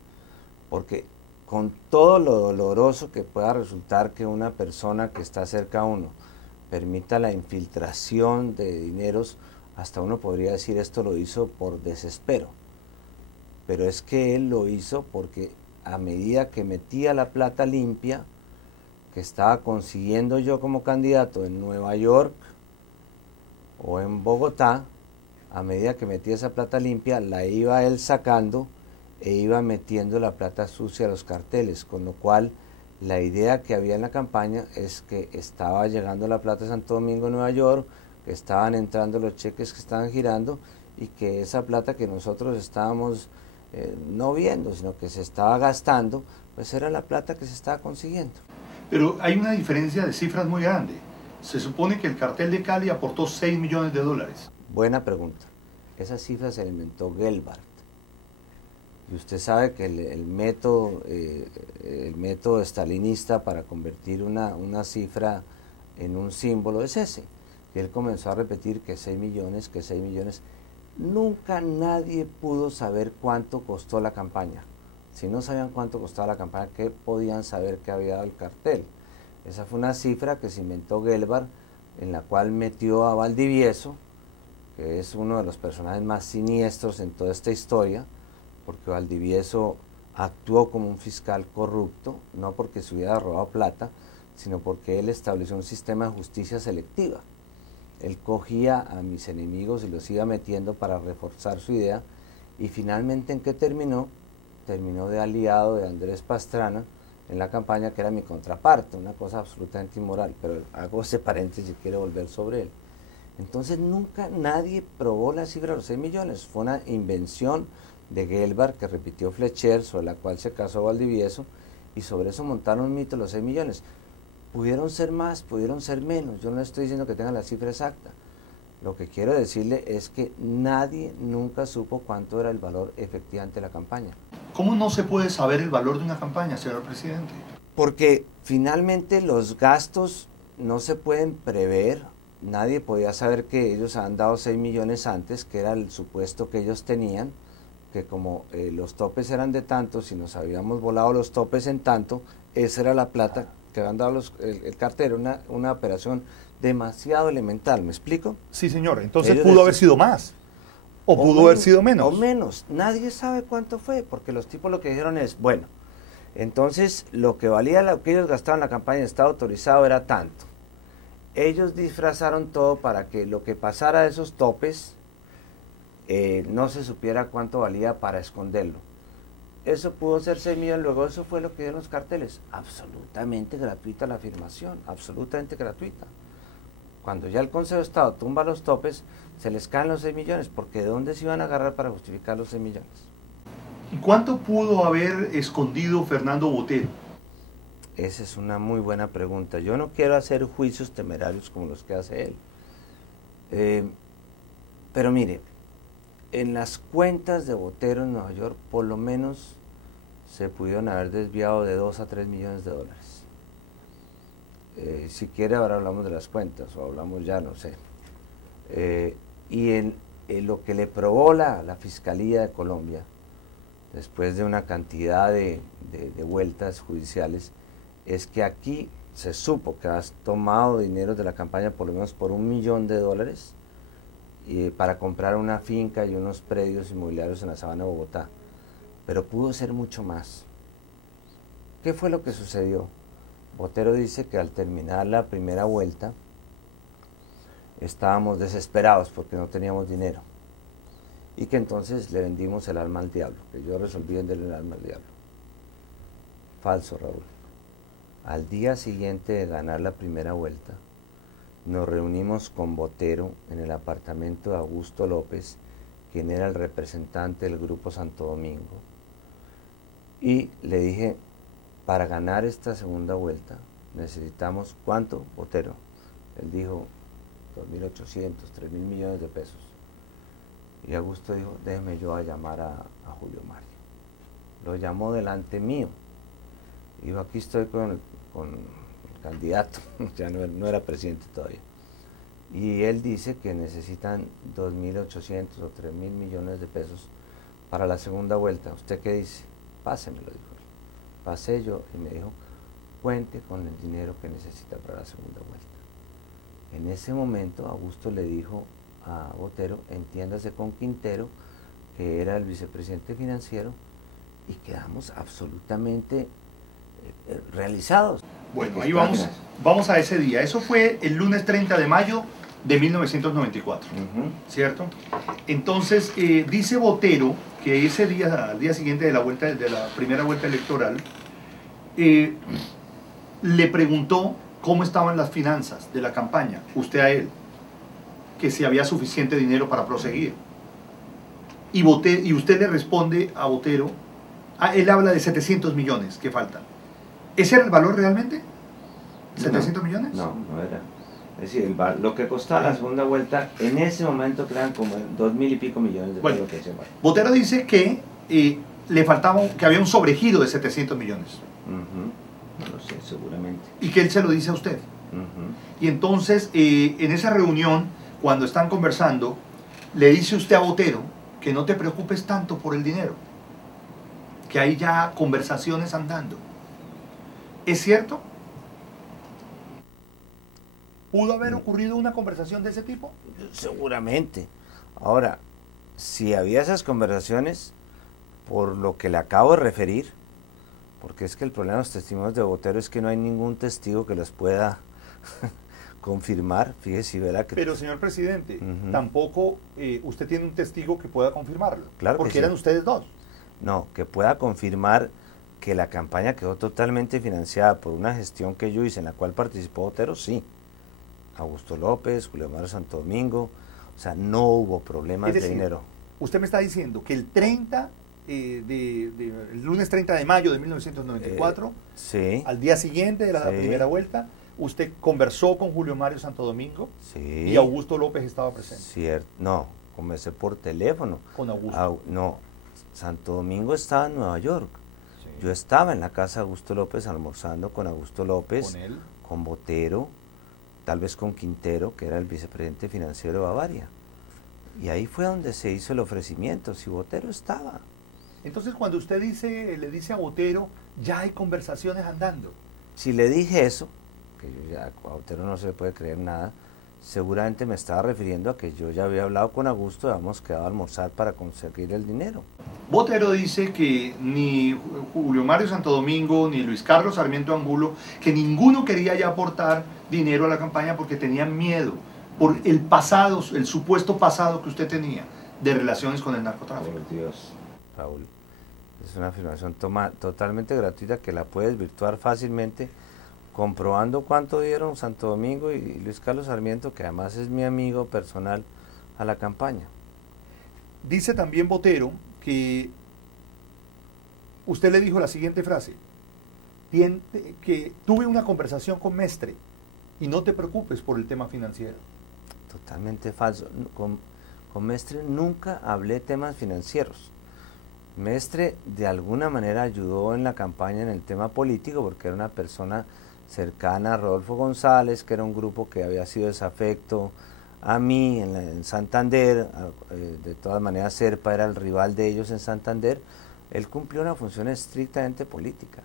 porque con todo lo doloroso que pueda resultar que una persona que está cerca a uno permita la infiltración de dineros, hasta uno podría decir esto lo hizo por desespero, pero es que él lo hizo porque a medida que metía la plata limpia que estaba consiguiendo yo como candidato en Nueva York o en Bogotá, a medida que metía esa plata limpia la iba él sacando e iba metiendo la plata sucia a los carteles, con lo cual la idea que había en la campaña es que estaba llegando la plata a Santo Domingo, Nueva York, que estaban entrando los cheques que estaban girando y que esa plata que nosotros estábamos no viendo, sino que se estaba gastando, pues era la plata que se estaba consiguiendo. Pero hay una diferencia de cifras muy grande. Se supone que el cartel de Cali aportó $6 millones. Buena pregunta. Esa cifra se inventó Gelbart. Y usted sabe que el método estalinista para convertir una cifra en un símbolo es ese. Y él comenzó a repetir que 6 millones, que 6 millones. Nunca nadie pudo saber cuánto costó la campaña. Si no sabían cuánto costaba la campaña, ¿qué podían saber que había dado el cartel? Esa fue una cifra que se inventó Gelbart, en la cual metió a Valdivieso, que es uno de los personajes más siniestros en toda esta historia, porque Valdivieso actuó como un fiscal corrupto, no porque se hubiera robado plata, sino porque él estableció un sistema de justicia selectiva. Él cogía a mis enemigos y los iba metiendo para reforzar su idea, y finalmente, ¿en qué terminó? Terminó de aliado de Andrés Pastrana en la campaña, que era mi contraparte, una cosa absolutamente inmoral, pero hago ese paréntesis y quiero volver sobre él. Entonces nunca nadie probó la cifra de los 6 millones, fue una invención de Gelbart que repitió Fletcher, sobre la cual se casó Valdivieso, y sobre eso montaron un mito los 6 millones. Pudieron ser más, pudieron ser menos, yo no estoy diciendo que tengan la cifra exacta. Lo que quiero decirle es que nadie nunca supo cuánto era el valor efectivamente de la campaña. ¿Cómo no se puede saber el valor de una campaña, señor presidente? Porque finalmente los gastos no se pueden prever. Nadie podía saber que ellos habían dado 6 millones antes, que era el supuesto que ellos tenían, que como los topes eran de tanto, si nos habíamos volado los topes en tanto, esa era la plata que habían dado el cartero, una operación demasiado elemental, ¿me explico? Sí, señor, entonces pudo haber sido más. ¿O pudo haber sido menos? O menos. Nadie sabe cuánto fue, porque los tipos lo que dijeron es, bueno, entonces lo que valía lo que ellos gastaban en la campaña de Estado autorizado era tanto. Ellos disfrazaron todo para que lo que pasara de esos topes no se supiera cuánto valía para esconderlo. Eso pudo ser 6 millones, luego eso fue lo que dieron los carteles. Absolutamente gratuita la afirmación, absolutamente gratuita. Cuando ya el Consejo de Estado tumba los topes, se les caen los 6 millones, porque ¿de dónde se iban a agarrar para justificar los 6 millones? ¿Y cuánto pudo haber escondido Fernando Botero? Esa es una muy buena pregunta. Yo no quiero hacer juicios temerarios como los que hace él. Pero mire, en las cuentas de Botero en Nueva York, por lo menos se pudieron haber desviado de 2 a 3 millones de dólares. Si quiere ahora hablamos de las cuentas, o hablamos ya, no sé. Y en lo que le probó la Fiscalía de Colombia, después de una cantidad de vueltas judiciales, es que aquí se supo que has tomado dinero de la campaña por lo menos por $1 millón para comprar una finca y unos predios inmobiliarios en la sabana de Bogotá, pero pudo ser mucho más. ¿Qué fue lo que sucedió? Botero dice que al terminar la primera vuelta estábamos desesperados porque no teníamos dinero y que entonces le vendimos el alma al diablo, que yo resolví venderle el alma al diablo. Falso, Raúl. Al día siguiente de ganar la primera vuelta, nos reunimos con Botero en el apartamento de Augusto López, quien era el representante del Grupo Santo Domingo, y le dije, para ganar esta segunda vuelta necesitamos, ¿cuánto, Botero? Él dijo, 2.800, 3.000 millones de pesos. Y Augusto dijo, déjeme yo a llamar a Julio Mario. Lo llamó delante mío. Dijo, aquí estoy con el candidato, ya no era presidente todavía. Y él dice que necesitan 2.800 o 3.000 millones de pesos para la segunda vuelta. ¿Usted qué dice? Pásemelo, dijo él. Pasé yo y me dijo, cuente con el dinero que necesita para la segunda vuelta. En ese momento Augusto le dijo a Botero, entiéndase con Quintero, que era el vicepresidente financiero, y quedamos absolutamente realizados. Bueno, ahí vamos a ese día. Eso fue el lunes 30 de mayo de 1994, ¿cierto? Entonces, dice Botero que ese día, al día siguiente de la primera vuelta electoral, le preguntó cómo estaban las finanzas de la campaña, usted a él, que si había suficiente dinero para proseguir. Y usted le responde a Botero, él habla de 700 millones que faltan. ¿Ese era el valor realmente? ¿700 millones? No era. Es decir, lo que costaba la segunda vuelta, en ese momento eran como 2.000 y pico millones de pesos. Bueno, Botero dice que le faltaba, que había un sobregiro de 700 millones. No lo sé, seguramente. Y que él se lo dice a usted. Y entonces, en esa reunión, cuando están conversando, le dice usted a Botero que no te preocupes tanto por el dinero, que hay ya conversaciones andando. ¿Es cierto? ¿Pudo haber ocurrido una conversación de ese tipo? Seguramente. Ahora, si había esas conversaciones, por lo que le acabo de referir, porque es que el problema de los testimonios de Botero es que no hay ningún testigo que los pueda confirmar, fíjese y verá que... Pero, señor presidente, tampoco usted tiene un testigo que pueda confirmarlo, claro, porque sí. Eran ustedes dos. No, que pueda confirmar que la campaña quedó totalmente financiada por una gestión que yo hice en la cual participó Botero, sí. Augusto López, Julio Mario Santo Domingo, o sea, no hubo problemas de dinero. Usted me está diciendo que el lunes 30 de mayo de 1994, sí, al día siguiente de la primera vuelta, usted conversó con Julio Mario Santo Domingo, sí, y Augusto López estaba presente. Cierto, no, conversé por teléfono. Con Augusto. No, Santo Domingo estaba en Nueva York. Sí. Yo estaba en la casa de Augusto López almorzando con Augusto López, con él, con Botero, tal vez con Quintero, que era el vicepresidente financiero de Bavaria. Y ahí fue donde se hizo el ofrecimiento, si Botero estaba. Entonces, cuando usted le dice a Botero, ya hay conversaciones andando. Si le dije eso, que yo ya a Botero no se le puede creer nada, seguramente me estaba refiriendo a que yo ya había hablado con Augusto, habíamos quedado a almorzar para conseguir el dinero. Botero dice que ni Julio Mario Santo Domingo ni Luis Carlos Sarmiento Angulo, que ninguno quería ya aportar dinero a la campaña porque tenían miedo por el pasado, el supuesto pasado que usted tenía de relaciones con el narcotráfico. Por Dios, Raúl, es una afirmación totalmente gratuita que la puedes virtuar fácilmente comprobando cuánto dieron Santo Domingo y Luis Carlos Sarmiento, que además es mi amigo personal, a la campaña. Dice también Botero que usted le dijo la siguiente frase, que tuve una conversación con Mestre y no te preocupes por el tema financiero. Totalmente falso. Con Mestre nunca hablé temas financieros. Mestre de alguna manera ayudó en la campaña en el tema político porque era una persona cercana a Rodolfo González, que era un grupo que había sido desafecto a mí en Santander. De todas maneras Serpa era el rival de ellos en Santander. Él cumplió una función estrictamente política.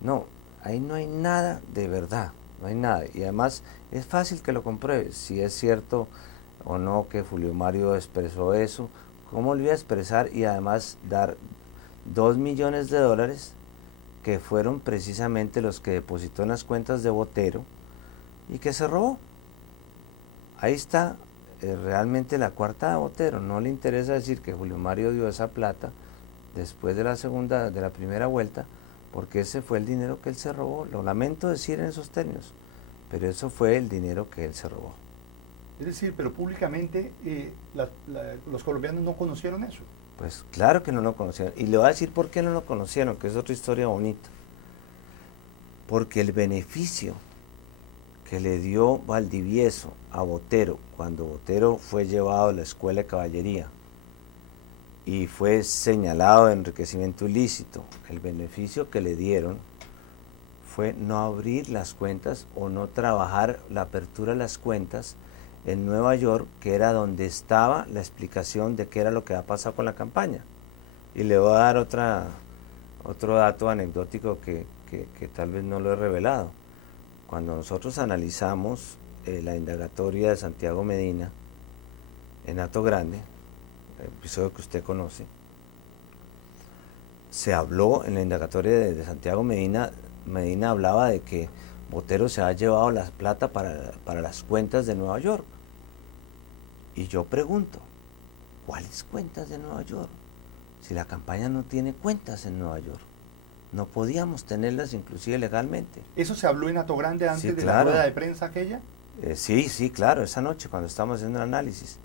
No, ahí no hay nada de verdad, no hay nada. Y además es fácil que lo compruebe, si es cierto o no que Julio Mario expresó eso, cómo lo iba a expresar y además dar $2 millones que fueron precisamente los que depositó en las cuentas de Botero y que se robó. Ahí está realmente la coartada de Botero. No le interesa decir que Julio Mario dio esa plata después de la primera vuelta, porque ese fue el dinero que él se robó. Lo lamento decir en esos términos, pero eso fue el dinero que él se robó. Es decir, pero públicamente los colombianos no conocieron eso. Pues claro que no lo conocieron. Y le voy a decir por qué no lo conocieron, que es otra historia bonita. Porque el beneficio que le dio Valdivieso a Botero, cuando Botero fue llevado a la Escuela de Caballería y fue señalado de enriquecimiento ilícito, el beneficio que le dieron fue no abrir las cuentas o no trabajar la apertura de las cuentas en Nueva York, que era donde estaba la explicación de qué era lo que había pasado con la campaña. Y le voy a dar otro dato anecdótico que tal vez no lo he revelado. Cuando nosotros analizamos la indagatoria de Santiago Medina en Hato Grande, el episodio que usted conoce, se habló en la indagatoria de Santiago Medina hablaba de que Botero se ha llevado la plata para las cuentas de Nueva York. Y yo pregunto, ¿cuáles cuentas de Nueva York? Si la campaña no tiene cuentas en Nueva York. No podíamos tenerlas inclusive legalmente. ¿Eso se habló en Hato Grande antes de la rueda de prensa aquella? Sí, claro, esa noche cuando estábamos haciendo el análisis.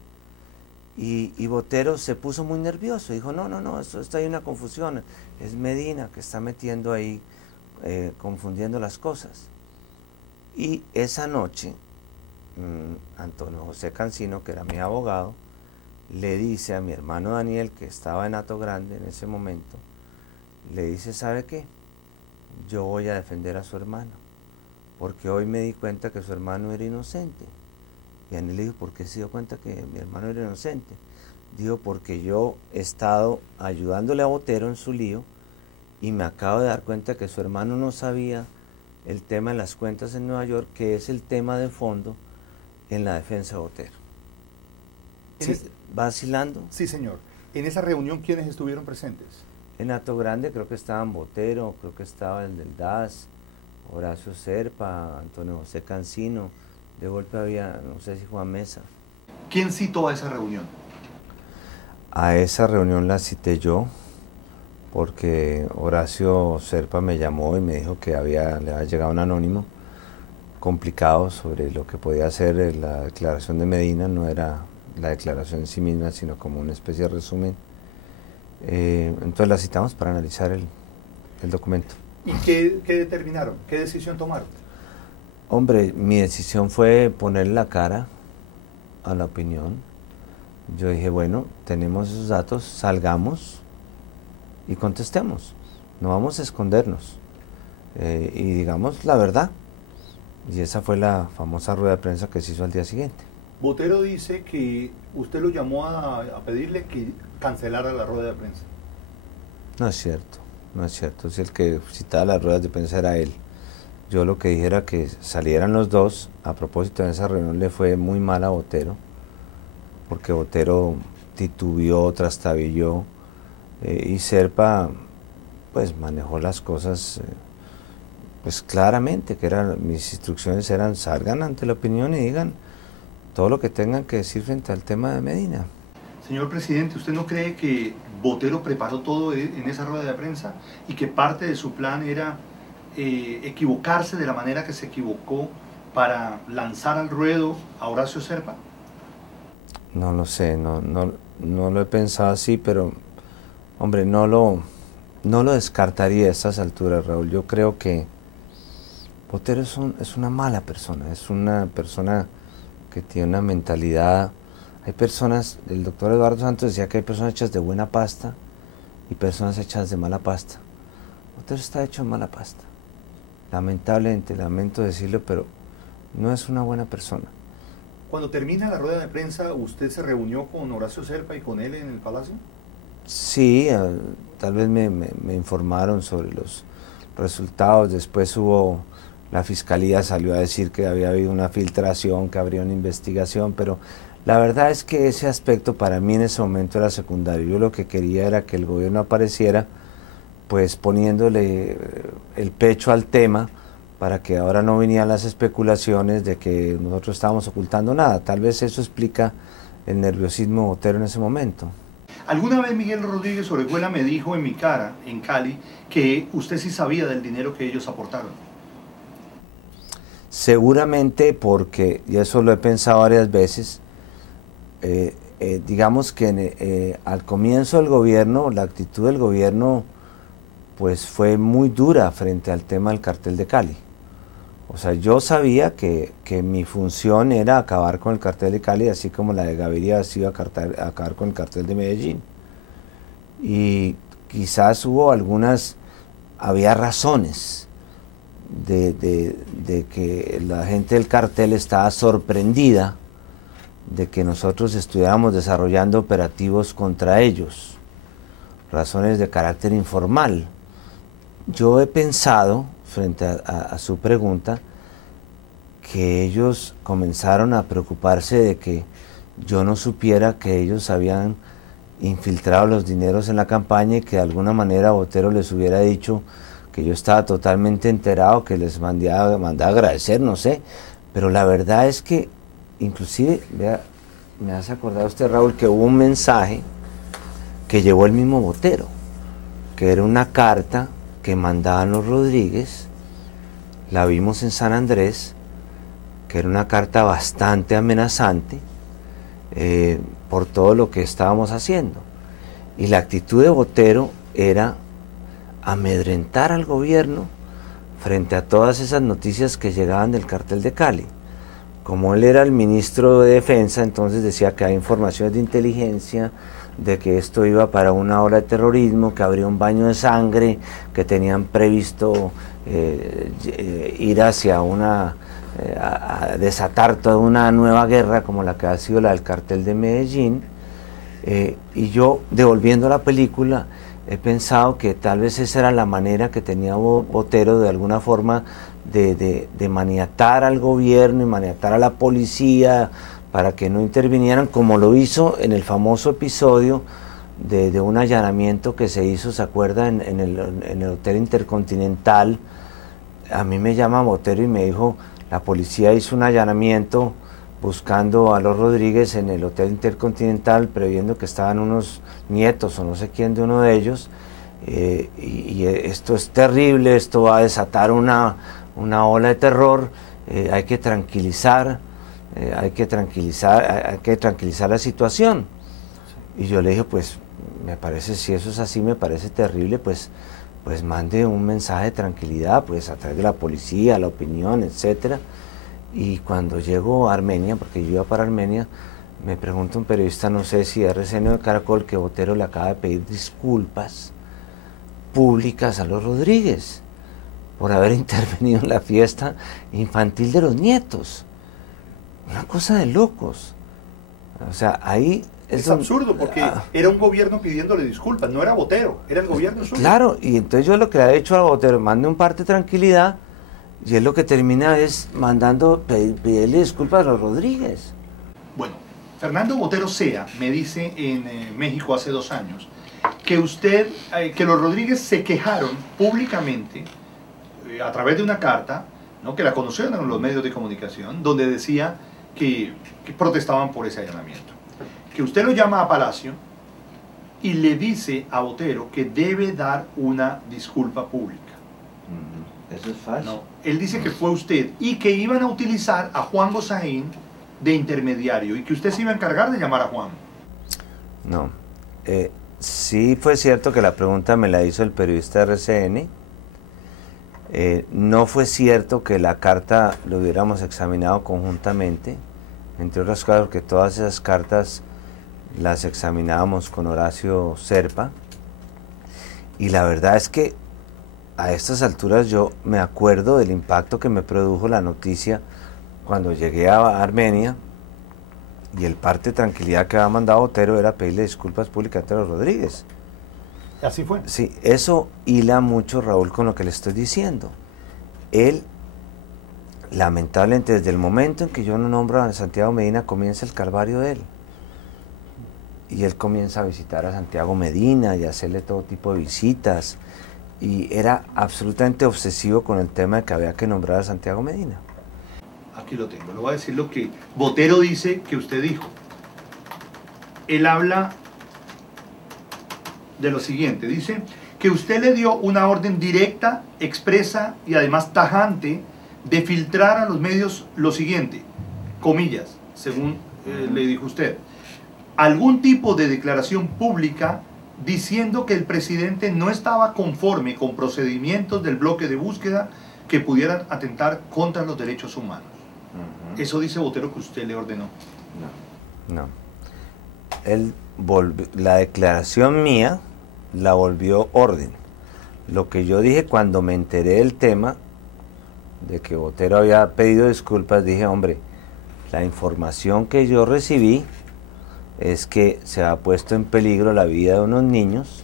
Y Botero se puso muy nervioso, dijo, no, esto hay una confusión, es Medina que está metiendo ahí, confundiendo las cosas. Y esa noche, Antonio José Cancino, que era mi abogado, le dice a mi hermano Daniel, que estaba en Hato Grande en ese momento, le dice, ¿sabe qué? Yo voy a defender a su hermano, porque hoy me di cuenta que su hermano era inocente. Y Daniel le dijo, ¿por qué se dio cuenta que mi hermano era inocente? Digo, porque yo he estado ayudándole a Botero en su lío y me acabo de dar cuenta que su hermano no sabía el tema de las cuentas en Nueva York, que es el tema de fondo en la defensa de Botero. Sí, ¿vacilando? Sí, señor. En esa reunión, ¿quiénes estuvieron presentes? En Hato Grande creo que estaban Botero, creo que estaba el del DAS, Horacio Serpa, Antonio José Cancino, de golpe había, no sé si Juan Mesa. ¿Quién citó a esa reunión? A esa reunión la cité yo, porque Horacio Serpa me llamó y me dijo que le había llegado un anónimo complicado sobre lo que podía ser la declaración de Medina. No era la declaración en sí misma, sino como una especie de resumen. Entonces la citamos para analizar el documento. ¿Y qué determinaron? ¿Qué decisión tomaron? Hombre, mi decisión fue ponerle la cara a la opinión. Yo dije, bueno, tenemos esos datos, salgamos y contestemos. No vamos a escondernos y digamos la verdad. Y esa fue la famosa rueda de prensa que se hizo al día siguiente. Botero dice que usted lo llamó a pedirle que cancelara la rueda de prensa. No es cierto, no es cierto. Si el que citaba las ruedas de prensa era él. yo lo que dije era que salieran los dos. A propósito, en esa reunión le fue muy mal a Botero, porque Botero titubeó, trastabilló, y Serpa pues manejó las cosas pues claramente, que mis instrucciones eran: salgan ante la opinión y digan todo lo que tengan que decir frente al tema de Medina. Señor presidente, ¿usted no cree que Botero preparó todo en esa rueda de prensa y que parte de su plan era equivocarse de la manera que se equivocó para lanzar al ruedo a Horacio Serpa? No lo sé, no lo he pensado así, pero hombre, no lo descartaría a estas alturas, Raúl. Yo creo que Botero es una mala persona, es una persona que tiene una mentalidad. Hay personas, el doctor Eduardo Santos decía que hay personas hechas de buena pasta y personas hechas de mala pasta. Botero está hecho de mala pasta. Lamentablemente, lamento decirlo, pero no es una buena persona. Cuando termina la rueda de prensa, ¿usted se reunió con Horacio Serpa y con él en el Palacio? Sí, tal vez me informaron sobre los resultados. Después la fiscalía salió a decir que había habido una filtración, que habría una investigación, pero la verdad es que ese aspecto para mí en ese momento era secundario. Yo lo que quería era que el gobierno apareciera pues poniéndole el pecho al tema, para que ahora no vinieran las especulaciones de que nosotros estábamos ocultando nada. Tal vez eso explica el nerviosismo de Botero en ese momento. Alguna vez Miguel Rodríguez Orejuela me dijo en mi cara, en Cali, que usted sí sabía del dinero que ellos aportaron. Seguramente porque, y eso lo he pensado varias veces, digamos que al comienzo del gobierno, la actitud del gobierno pues fue muy dura frente al tema del cartel de Cali. O sea, yo sabía que mi función era acabar con el cartel de Cali, así como la de Gaviria ha sido acabar con el cartel de Medellín. Y quizás había razones de que la gente del cartel estaba sorprendida de que nosotros estuviéramos desarrollando operativos contra ellos, razones de carácter informal. Yo he pensado, frente a su pregunta, que ellos comenzaron a preocuparse de que yo no supiera que ellos habían infiltrado los dineros en la campaña y que de alguna manera Botero les hubiera dicho que yo estaba totalmente enterado, que les mandé a agradecer, no sé. Pero la verdad es que, inclusive, vea, me hace acordar usted, Raúl, que hubo un mensaje que llevó el mismo Botero, que era una carta que mandaban los Rodríguez, la vimos en San Andrés, que era una carta bastante amenazante por todo lo que estábamos haciendo. Y la actitud de Botero era amedrentar al gobierno frente a todas esas noticias que llegaban del cartel de Cali. Como él era el ministro de Defensa, entonces decía que hay informaciones de inteligencia, de que esto iba para una ola de terrorismo, que habría un baño de sangre, que tenían previsto ir hacia a desatar toda una nueva guerra como la que ha sido la del cartel de Medellín. Y yo, devolviendo la película, he pensado que tal vez esa era la manera que tenía Botero de alguna forma de maniatar al gobierno y maniatar a la policía para que no intervinieran, como lo hizo en el famoso episodio de un allanamiento que se hizo, ¿se acuerda? En el Hotel Intercontinental. A mí me llama Botero y me dijo: la policía hizo un allanamiento buscando a los Rodríguez en el Hotel Intercontinental, previendo que estaban unos nietos o no sé quién de uno de ellos, y esto es terrible, esto va a desatar una ola de terror, hay que tranquilizar la situación. Y yo le dije, pues me parece, si eso es así, me parece terrible, pues mande un mensaje de tranquilidad, pues a través de la policía, la opinión, etcétera. Y cuando llego a Armenia, porque yo iba para Armenia, me pregunta un periodista, no sé si RCN o de Caracol, que Botero le acaba de pedir disculpas públicas a los Rodríguez por haber intervenido en la fiesta infantil de los nietos. Una cosa de locos. O sea, ahí es absurdo, porque era un gobierno pidiéndole disculpas, no era Botero, era el gobierno suyo. Claro, y entonces yo lo que le he dicho a Botero, mande un parte de tranquilidad Y él lo que termina es mandando pedirle disculpas a los Rodríguez. Bueno, Fernando Botero Sea me dice en México hace 2 años que que los Rodríguez se quejaron públicamente a través de una carta, ¿no?, que la conocieron en los medios de comunicación, donde decía que protestaban por ese allanamiento. Que usted lo llama a Palacio y le dice a Botero que debe dar una disculpa pública. Eso es falso. No, él dice que fue usted y que iban a utilizar a Juan Gozaín de intermediario y que usted se iba a encargar de llamar a Juan. No, sí fue cierto que la pregunta me la hizo el periodista de RCN. No fue cierto que la carta lo hubiéramos examinado conjuntamente, entre otras cosas porque todas esas cartas las examinábamos con Horacio Serpa, y la verdad es que a estas alturas yo me acuerdo del impacto que me produjo la noticia cuando llegué a Armenia, y el parte de tranquilidad que había mandado Botero era pedirle disculpas públicamente a los Rodríguez. Así fue. Sí, eso hila mucho, Raúl, con lo que le estoy diciendo. Él, lamentablemente, desde el momento en que yo no nombro a Santiago Medina, comienza el calvario de él. Y él comienza a visitar a Santiago Medina y a hacerle todo tipo de visitas. Y era absolutamente obsesivo con el tema de que había que nombrar a Santiago Medina. Aquí lo tengo, le voy a decir lo que Botero dice que usted dijo. Él habla de lo siguiente, dice que usted le dio una orden directa, expresa y además tajante de filtrar a los medios lo siguiente, comillas, según le dijo usted, algún tipo de declaración pública diciendo que el presidente no estaba conforme con procedimientos del bloque de búsqueda que pudieran atentar contra los derechos humanos. Eso dice Botero que usted le ordenó. No. Él la declaración mía la volvió orden. Lo que yo dije cuando me enteré del tema, de que Botero había pedido disculpas, dije, hombre, la información que yo recibí es que se ha puesto en peligro la vida de unos niños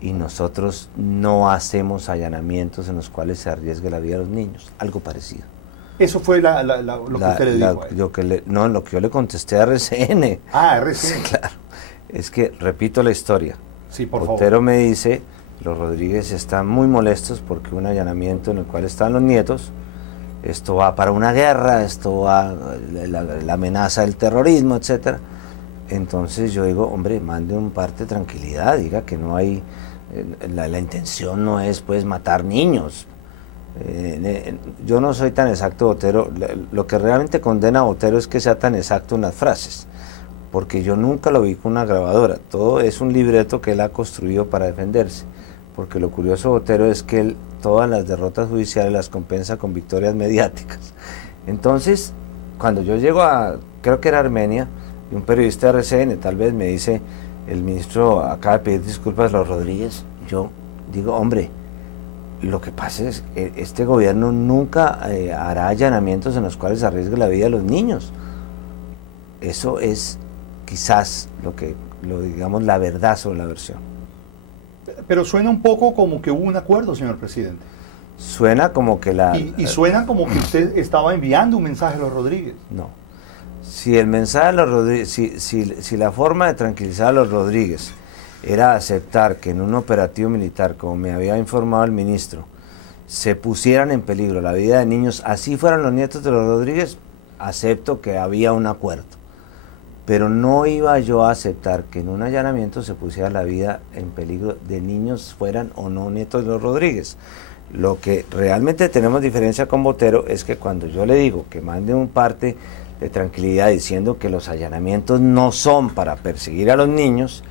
y nosotros no hacemos allanamientos en los cuales se arriesgue la vida de los niños. Algo parecido. Eso fue lo que usted le dijo a él. No, lo que yo le contesté a RCN. Ah, RCN. Sí, claro. Es que, repito la historia. Sí, por favor. Botero me dice, los Rodríguez están muy molestos porque un allanamiento en el cual están los nietos, esto va para una guerra, esto va, la amenaza del terrorismo, etcétera. Entonces yo digo, hombre, mande un parte de tranquilidad, diga que no hay, la intención no es pues matar niños. Yo no soy tan exacto, Botero. Lo que realmente condena a Botero es que sea tan exacto en las frases, porque yo nunca lo vi con una grabadora, todo es un libreto que él ha construido para defenderse, porque lo curioso de Botero es que él todas las derrotas judiciales las compensa con victorias mediáticas. Entonces, cuando yo llego a, creo que era Armenia, y un periodista de RCN tal vez me dice, el ministro acaba de pedir disculpas a los Rodríguez, yo digo, hombre, lo que pasa es que este gobierno nunca hará allanamientos en los cuales arriesgue la vida de los niños. Eso es quizás digamos, la verdad sobre la versión. Pero suena un poco como que hubo un acuerdo, señor presidente. Suena como que y suena como que usted estaba enviando un mensaje a los Rodríguez. No. Si el mensaje a los Rodríguez, si la forma de tranquilizar a los Rodríguez era aceptar que en un operativo militar, como me había informado el ministro, se pusieran en peligro la vida de niños, así fueran los nietos de los Rodríguez, acepto que había un acuerdo. Pero no iba yo a aceptar que en un allanamiento se pusiera la vida en peligro de niños, fueran o no nietos de los Rodríguez. Lo que realmente tenemos diferencia con Botero es que cuando yo le digo que mande un parte de tranquilidad diciendo que los allanamientos no son para perseguir a los niños,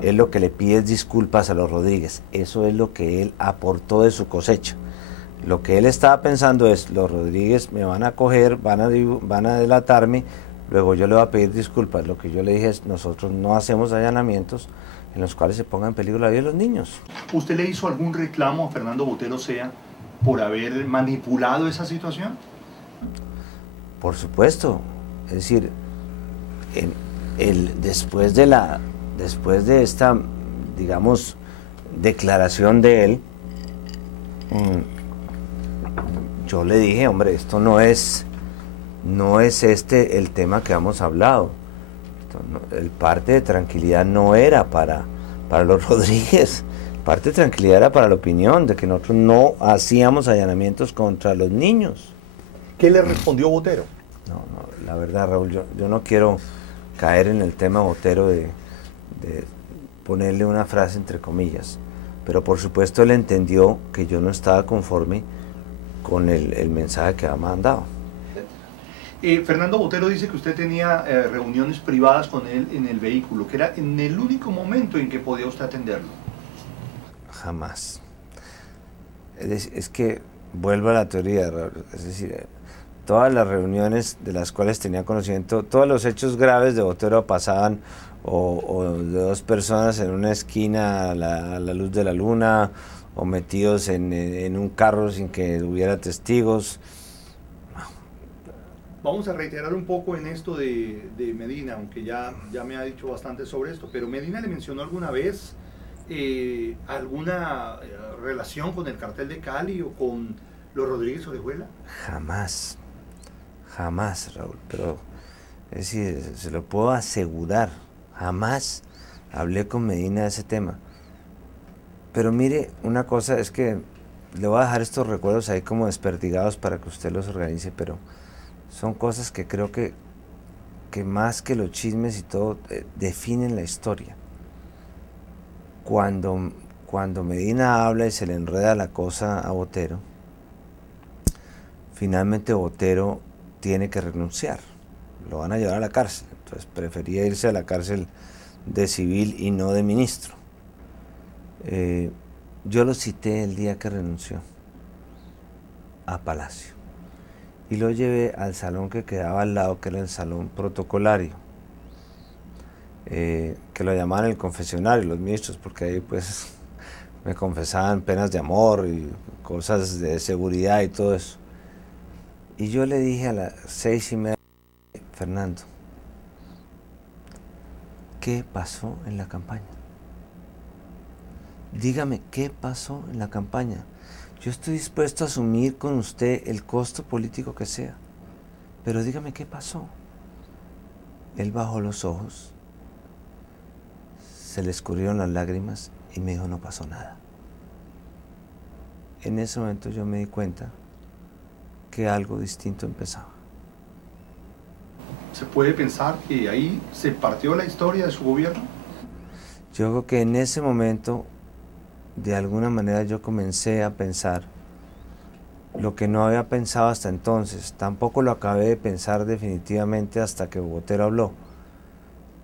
él lo que le pide es disculpas a los Rodríguez. Eso es lo que él aportó de su cosecha. Lo que él estaba pensando es, los Rodríguez me van a coger, van a delatarme, luego yo le voy a pedir disculpas. Lo que yo le dije es, nosotros no hacemos allanamientos en los cuales se ponga en peligro la vida de los niños. ¿Usted le hizo algún reclamo a Fernando Botero Sea por haber manipulado esa situación? Por supuesto. Es decir, después de esta, digamos, declaración de él, yo le dije, hombre, esto no es este el tema que hemos hablado. El parte de tranquilidad no era para los Rodríguez, el parte de tranquilidad era para la opinión de que nosotros no hacíamos allanamientos contra los niños. ¿Qué le respondió Botero? No, la verdad, Raúl, yo no quiero caer en el tema Botero de ponerle una frase entre comillas, pero por supuesto él entendió que yo no estaba conforme con el mensaje que había mandado. Fernando Botero dice que usted tenía reuniones privadas con él en el vehículo, que era en el único momento en que podía usted atenderlo. Jamás. Es que vuelvo a la teoría, es decir, todas las reuniones de las cuales tenía conocimiento, todos los hechos graves de Botero pasaban o de dos personas en una esquina a la luz de la luna, o metidos en un carro sin que hubiera testigos. Vamos a reiterar un poco en esto de Medina, aunque ya me ha dicho bastante sobre esto, pero Medina le mencionó alguna vez alguna relación con el cartel de Cali o con los Rodríguez Orejuela. Jamás, Raúl, pero es decir, se lo puedo asegurar, jamás hablé con Medina de ese tema. Pero mire, una cosa es que le voy a dejar estos recuerdos ahí como desperdigados para que usted los organice, pero son cosas que creo que más que los chismes y todo, definen la historia. Cuando Medina habla y se le enreda la cosa a Botero, finalmente Botero tiene que renunciar, lo van a llevar a la cárcel, entonces prefería irse a la cárcel de civil y no de ministro. Yo lo cité el día que renunció a Palacio y lo llevé al salón que quedaba al lado, que era el salón protocolario, que lo llamaban el confesionario, los ministros, porque ahí pues me confesaban penas de amor y cosas de seguridad y todo eso. Y yo le dije a las 6:30, Fernando, ¿qué pasó en la campaña? Dígame, ¿qué pasó en la campaña? Yo estoy dispuesto a asumir con usted el costo político que sea, pero dígame qué pasó. Él bajó los ojos, se le escurrieron las lágrimas y me dijo, no pasó nada. En ese momento yo me di cuenta que algo distinto empezaba. ¿Se puede pensar que ahí se partió la historia de su gobierno? Yo creo que en ese momento, de alguna manera, yo comencé a pensar lo que no había pensado hasta entonces. Tampoco lo acabé de pensar definitivamente hasta que Botero habló.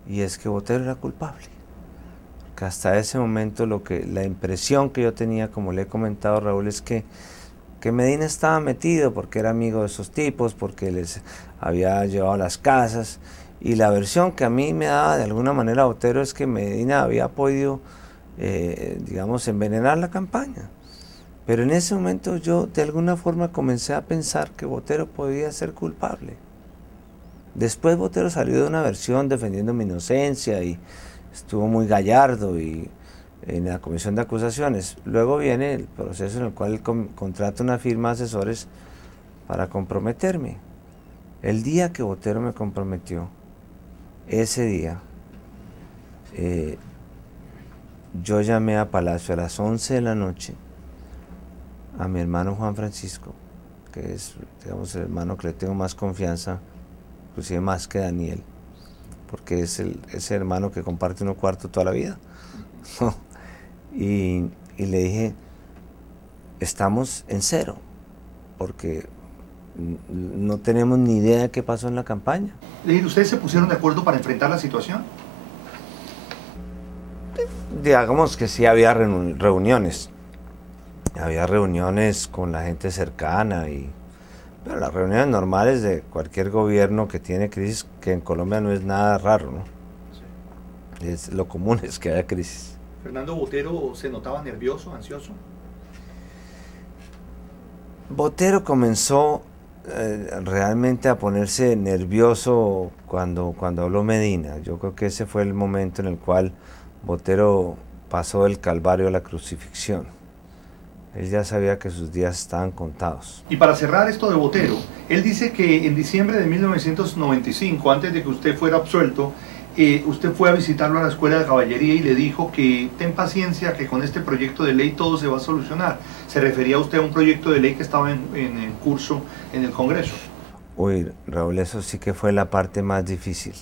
Y es que Botero era culpable. Porque hasta ese momento la impresión que yo tenía, como le he comentado a Raúl, es que Medina estaba metido porque era amigo de esos tipos, porque les había llevado las casas. Y la versión que a mí me daba de alguna manera Botero es que Medina había podido, digamos, envenenar la campaña. Pero en ese momento yo de alguna forma comencé a pensar que Botero podía ser culpable. Después Botero salió de una versión defendiendo mi inocencia y estuvo muy gallardo y en la comisión de acusaciones. Luego viene el proceso en el cual él contrata una firma de asesores para comprometerme. El día que Botero me comprometió, ese día, yo llamé a Palacio a las 11 de la noche a mi hermano Juan Francisco, que es, digamos, el hermano que le tengo más confianza, inclusive más que Daniel, porque es ese hermano que comparte uno cuarto toda la vida. y le dije, estamos en cero, porque no tenemos ni idea de qué pasó en la campaña. ¿Ustedes se pusieron de acuerdo para enfrentar la situación? Digamos que sí había reuniones. Había reuniones con la gente cercana, pero las reuniones normales de cualquier gobierno que tiene crisis, que en Colombia no es nada raro, ¿no? Sí. Lo común es que haya crisis. ¿Fernando Botero se notaba nervioso, ansioso? Botero comenzó realmente a ponerse nervioso cuando habló Medina. Yo creo que ese fue el momento en el cual Botero pasó del calvario a la crucifixión. Él ya sabía que sus días estaban contados. Y para cerrar esto de Botero, él dice que en diciembre de 1995, antes de que usted fuera absuelto, usted fue a visitarlo a la Escuela de Caballería y le dijo que ten paciencia, que con este proyecto de ley todo se va a solucionar. ¿Se refería usted a un proyecto de ley que estaba en curso en el Congreso? Uy, Raúl, eso sí que fue la parte más difícil,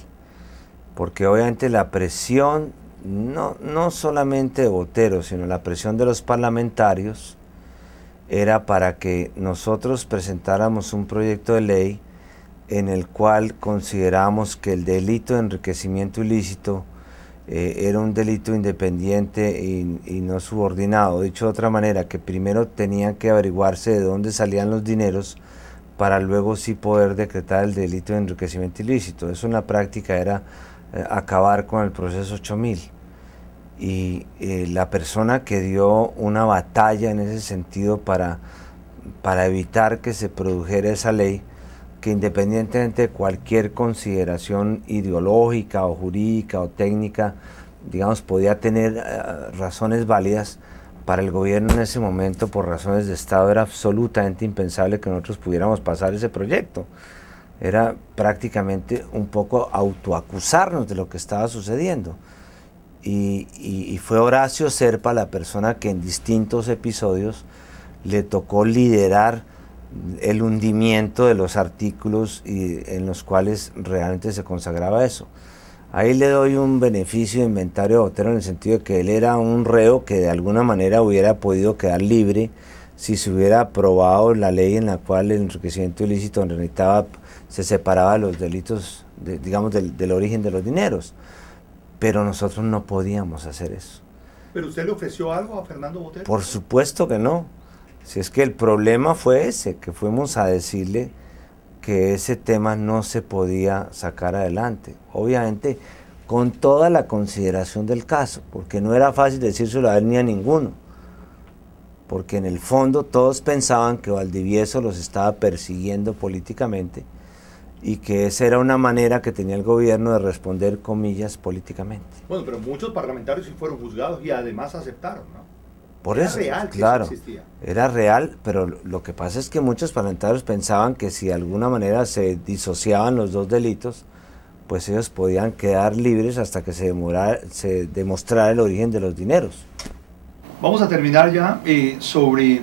porque obviamente la presión, no solamente de Botero, sino la presión de los parlamentarios, era para que nosotros presentáramos un proyecto de ley en el cual considerábamos que el delito de enriquecimiento ilícito era un delito independiente y no subordinado. Dicho de otra manera, que primero tenían que averiguarse de dónde salían los dineros para luego sí poder decretar el delito de enriquecimiento ilícito. Eso en la práctica era acabar con el proceso 8000. Y la persona que dio una batalla en ese sentido para evitar que se produjera esa ley, que independientemente de cualquier consideración ideológica o jurídica o técnica, digamos, podía tener razones válidas, para el gobierno en ese momento, por razones de Estado, era absolutamente impensable que nosotros pudiéramos pasar ese proyecto. Era prácticamente un poco autoacusarnos de lo que estaba sucediendo. Y fue Horacio Serpa la persona que en distintos episodios le tocó liderar el hundimiento de los artículos en los cuales realmente se consagraba eso. Ahí le doy un beneficio de inventario a Botero en el sentido de que él era un reo que de alguna manera hubiera podido quedar libre si se hubiera aprobado la ley en la cual el enriquecimiento ilícito se separaba de los delitos, digamos, del origen de los dineros. Pero nosotros no podíamos hacer eso. ¿Pero usted le ofreció algo a Fernando Botero? Por supuesto que no. Si es que el problema fue ese, que fuimos a decirle que ese tema no se podía sacar adelante. Obviamente, con toda la consideración del caso, porque no era fácil decírselo a él ni a ninguno. Porque en el fondo todos pensaban que Valdivieso los estaba persiguiendo políticamente y que esa era una manera que tenía el gobierno de responder, comillas, políticamente. Bueno, pero muchos parlamentarios sí fueron juzgados y además aceptaron, ¿no? Por era eso, real que claro, eso existía. Era real, pero lo que pasa es que muchos parlamentarios pensaban que si de alguna manera se disociaban los dos delitos, pues ellos podían quedar libres hasta que se demostrara el origen de los dineros. Vamos a terminar ya sobre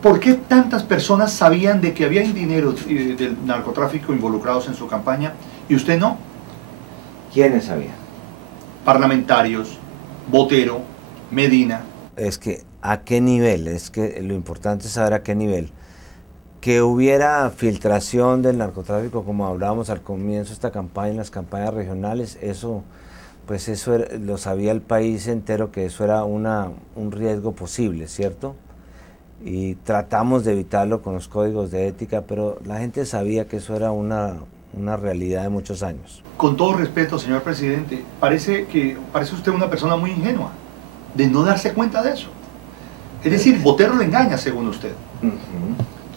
por qué tantas personas sabían de que había dinero del narcotráfico involucrados en su campaña y usted no. ¿Quiénes sabían? Parlamentarios, Botero, Medina. Es que a qué nivel, es que lo importante es saber a qué nivel. Que hubiera filtración del narcotráfico, como hablábamos al comienzo de esta campaña, en las campañas regionales, eso lo sabía el país entero, que eso era un riesgo posible, ¿cierto? Y tratamos de evitarlo con los códigos de ética, pero la gente sabía que eso era una realidad de muchos años. Con todo respeto, señor presidente, parece usted una persona muy ingenua, de no darse cuenta de eso. Es decir, Botero lo engaña, según usted.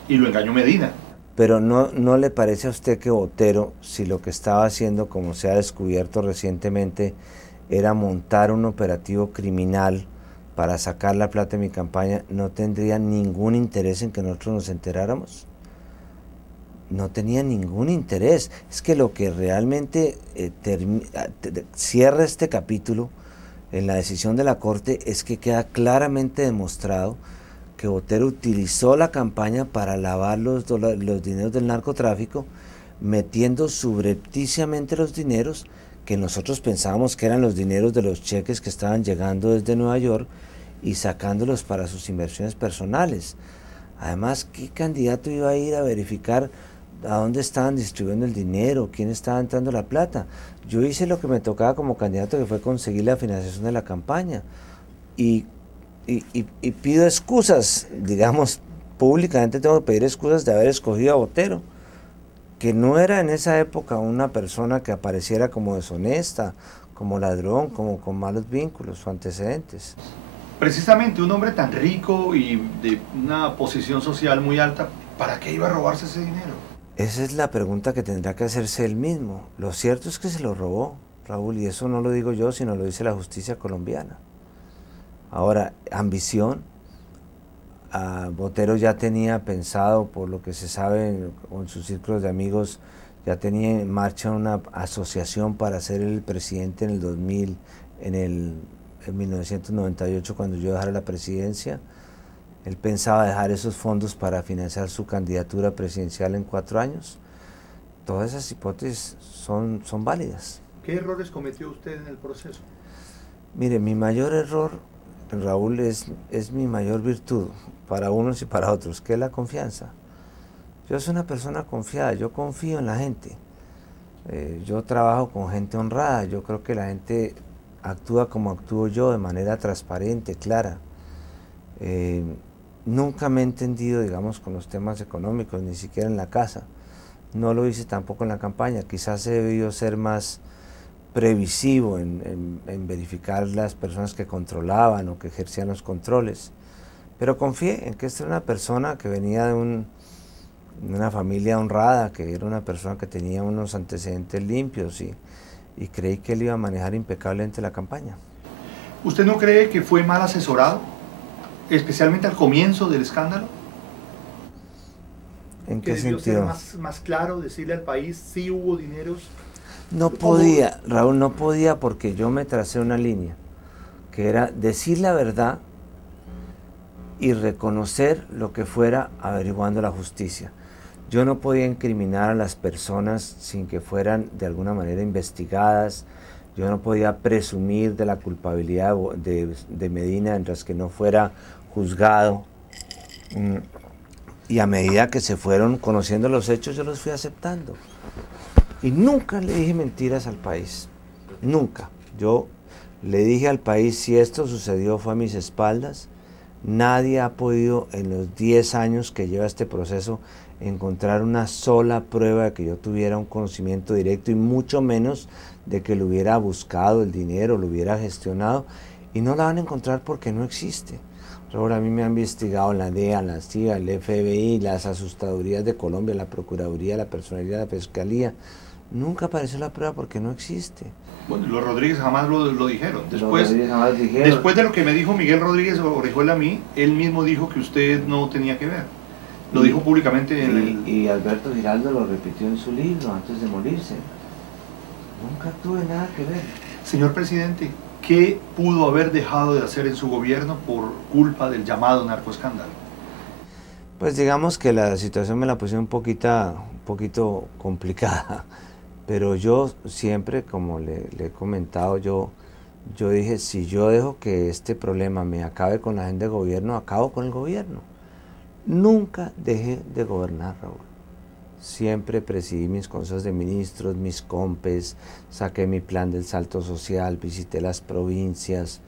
Y lo engañó Medina. Pero ¿no le parece a usted que Botero, si lo que estaba haciendo, como se ha descubierto recientemente, era montar un operativo criminal para sacar la plata de mi campaña, no tendría ningún interés en que nosotros nos enteráramos? No tenía ningún interés. Es que lo que realmente cierra este capítulo en la decisión de la Corte es que queda claramente demostrado que Botero utilizó la campaña para lavar los dineros del narcotráfico, metiendo subrepticiamente los dineros que nosotros pensábamos que eran los dineros de los cheques que estaban llegando desde Nueva York y sacándolos para sus inversiones personales. Además, ¿qué candidato iba a ir a verificar a dónde estaban distribuyendo el dinero, quién estaba entrando la plata? Yo hice lo que me tocaba como candidato, que fue conseguir la financiación de la campaña. Y pido excusas, digamos, públicamente tengo que pedir excusas de haber escogido a Botero, que no era en esa época una persona que apareciera como deshonesta, como ladrón, como con malos vínculos o antecedentes. Precisamente un hombre tan rico y de una posición social muy alta, ¿para qué iba a robarse ese dinero? Esa es la pregunta que tendrá que hacerse él mismo. Lo cierto es que se lo robó, Raúl, y eso no lo digo yo, sino lo dice la justicia colombiana. Ahora, ambición, Botero ya tenía pensado, por lo que se sabe con sus círculos de amigos, ya tenía en marcha una asociación para ser el presidente en el 2000, en 1998, cuando yo dejara la presidencia. Él pensaba dejar esos fondos para financiar su candidatura presidencial en 4 años. Todas esas hipótesis son válidas. ¿Qué errores cometió usted en el proceso? Mire, mi mayor error, Raúl, es mi mayor virtud, para unos y para otros, que es la confianza. Yo soy una persona confiada, yo confío en la gente. Yo trabajo con gente honrada, yo creo que la gente actúa como actúo yo, de manera transparente, clara. Nunca me he entendido, digamos, con los temas económicos, ni siquiera en la casa. No lo hice tampoco en la campaña, quizás he debido ser más previsivo en verificar las personas que controlaban o que ejercían los controles. Pero confié en que esta era una persona que venía de una familia honrada, que era una persona que tenía unos antecedentes limpios y creí que él iba a manejar impecablemente la campaña. ¿Usted no cree que fue mal asesorado, especialmente al comienzo del escándalo? ¿En qué debió sentido? ser más claro, decirle al país si hubo dineros. No podía, Raúl, no podía, porque yo me tracé una línea, que era decir la verdad y reconocer lo que fuera averiguando la justicia. Yo no podía incriminar a las personas sin que fueran de alguna manera investigadas. Yo no podía presumir de la culpabilidad de Medina mientras que no fuera juzgado. Y a medida que se fueron conociendo los hechos, yo los fui aceptando. Y nunca le dije mentiras al país, nunca. Yo le dije al país, si esto sucedió fue a mis espaldas. Nadie ha podido en los 10 años que lleva este proceso encontrar una sola prueba de que yo tuviera un conocimiento directo, y mucho menos de que lo hubiera buscado el dinero, lo hubiera gestionado, y no la van a encontrar porque no existe. Ahora a mí me han investigado la DEA, la CIA, el FBI, las asustadurías de Colombia, la Procuraduría, la Personalidad de la Fiscalía. Nunca apareció la prueba porque no existe. Bueno, los Rodríguez jamás lo dijeron. Después Después de lo que me dijo Miguel Rodríguez Orejuela a mí, él mismo dijo que usted no tenía que ver. Lo dijo públicamente y Alberto Giraldo lo repitió en su libro antes de morirse. Nunca tuve nada que ver. Señor presidente, ¿qué pudo haber dejado de hacer en su gobierno por culpa del llamado narcoescándalo? Pues digamos que la situación me la pusieron un poquito complicada, pero yo siempre, como le he comentado, yo dije, si yo dejo que este problema me acabe con la gente de gobierno, acabo con el gobierno. Nunca dejé de gobernar, Raúl. Siempre presidí mis consejos de ministros, mis compes, saqué mi plan del salto social, visité las provincias,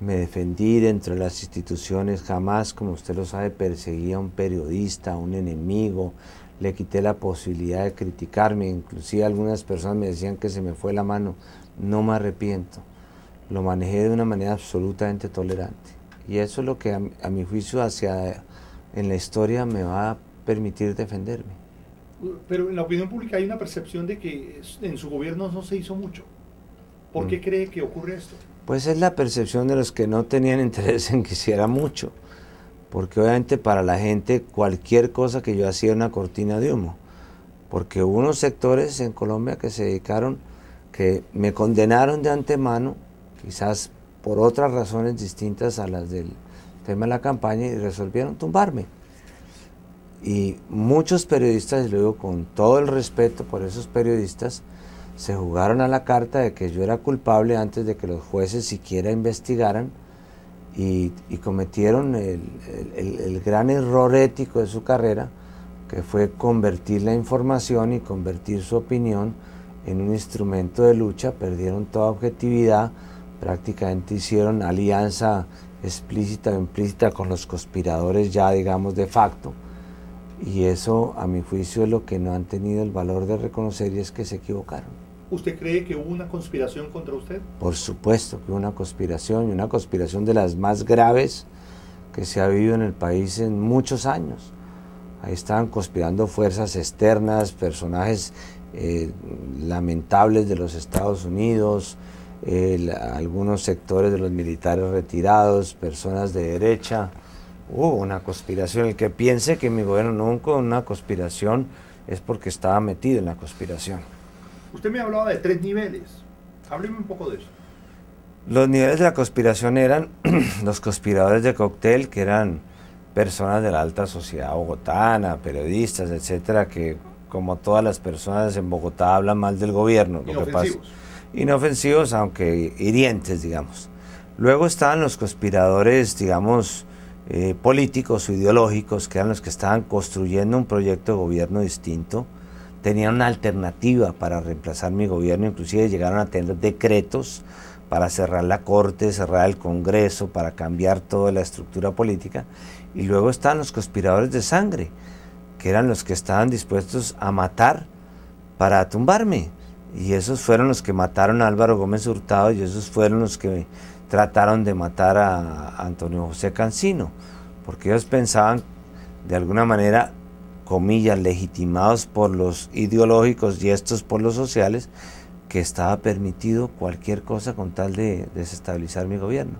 me defendí dentro de las instituciones, jamás, como usted lo sabe, perseguí a un periodista, a un enemigo, le quité la posibilidad de criticarme, inclusive algunas personas me decían que se me fue la mano, no me arrepiento, lo manejé de una manera absolutamente tolerante, y eso es lo que a mi juicio en la historia me va a permitir defenderme. Pero en la opinión pública hay una percepción de que en su gobierno no se hizo mucho. ¿Por qué cree que ocurre esto? Pues es la percepción de los que no tenían interés en que hiciera mucho, porque obviamente para la gente cualquier cosa que yo hacía era una cortina de humo, porque hubo unos sectores en Colombia que se dedicaron, que me condenaron de antemano, quizás por otras razones distintas a las del tema de la campaña, y resolvieron tumbarme. Y muchos periodistas, y lo digo con todo el respeto por esos periodistas, se jugaron a la carta de que yo era culpable antes de que los jueces siquiera investigaran, y cometieron el gran error ético de su carrera, que fue convertir la información y convertir su opinión en un instrumento de lucha. Perdieron toda objetividad, prácticamente hicieron alianza explícita o implícita con los conspiradores ya, digamos, de facto, y eso a mi juicio es lo que no han tenido el valor de reconocer, y es que se equivocaron. ¿Usted cree que hubo una conspiración contra usted? Por supuesto que hubo una conspiración, y una conspiración de las más graves que se ha vivido en el país en muchos años. Ahí estaban conspirando fuerzas externas, personajes lamentables de los Estados Unidos, algunos sectores de los militares retirados, personas de derecha. Hubo una conspiración. El que piense que mi gobierno nunca una conspiración es porque estaba metido en la conspiración. Usted me hablaba de 3 niveles. Hábleme un poco de eso. Los niveles de la conspiración eran los conspiradores de cóctel, que eran personas de la alta sociedad bogotana, periodistas, etcétera, que como todas las personas en Bogotá hablan mal del gobierno. Inofensivos. Inofensivos, aunque hirientes, digamos. Luego estaban los conspiradores, digamos, políticos o ideológicos, que eran los que estaban construyendo un proyecto de gobierno distinto, tenían una alternativa para reemplazar mi gobierno, inclusive llegaron a tener decretos para cerrar la Corte, cerrar el Congreso, para cambiar toda la estructura política. Y luego estaban los conspiradores de sangre, que eran los que estaban dispuestos a matar para tumbarme. Y esos fueron los que mataron a Álvaro Gómez Hurtado, y esos fueron los que trataron de matar a Antonio José Cancino, porque ellos pensaban, de alguna manera, comillas, legitimados por los ideológicos y estos por los sociales, que estaba permitido cualquier cosa con tal de desestabilizar mi gobierno.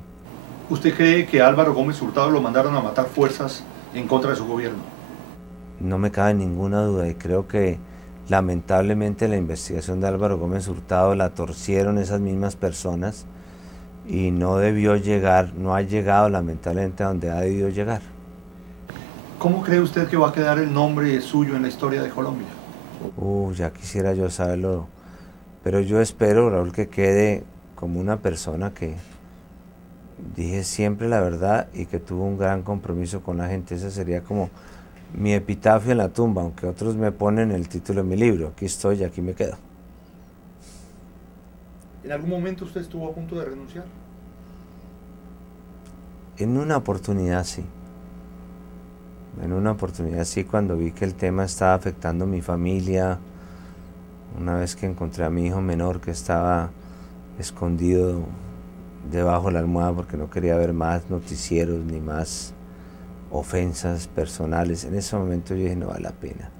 ¿Usted cree que Álvaro Gómez Hurtado lo mandaron a matar fuerzas en contra de su gobierno? No me cabe ninguna duda, y creo que lamentablemente la investigación de Álvaro Gómez Hurtado la torcieron esas mismas personas y no debió llegar, no ha llegado lamentablemente a donde ha debido llegar. ¿Cómo cree usted que va a quedar el nombre suyo en la historia de Colombia? Ya quisiera yo saberlo, pero yo espero, Raúl, que quede como una persona que dije siempre la verdad y que tuvo un gran compromiso con la gente. Ese sería como mi epitafio en la tumba, aunque otros me ponen el título de mi libro. Aquí estoy y aquí me quedo. ¿En algún momento usted estuvo a punto de renunciar? En una oportunidad sí. En una oportunidad sí, cuando vi que el tema estaba afectando a mi familia, una vez que encontré a mi hijo menor que estaba escondido debajo de la almohada porque no quería ver más noticieros ni más ofensas personales. En ese momento yo dije, no vale la pena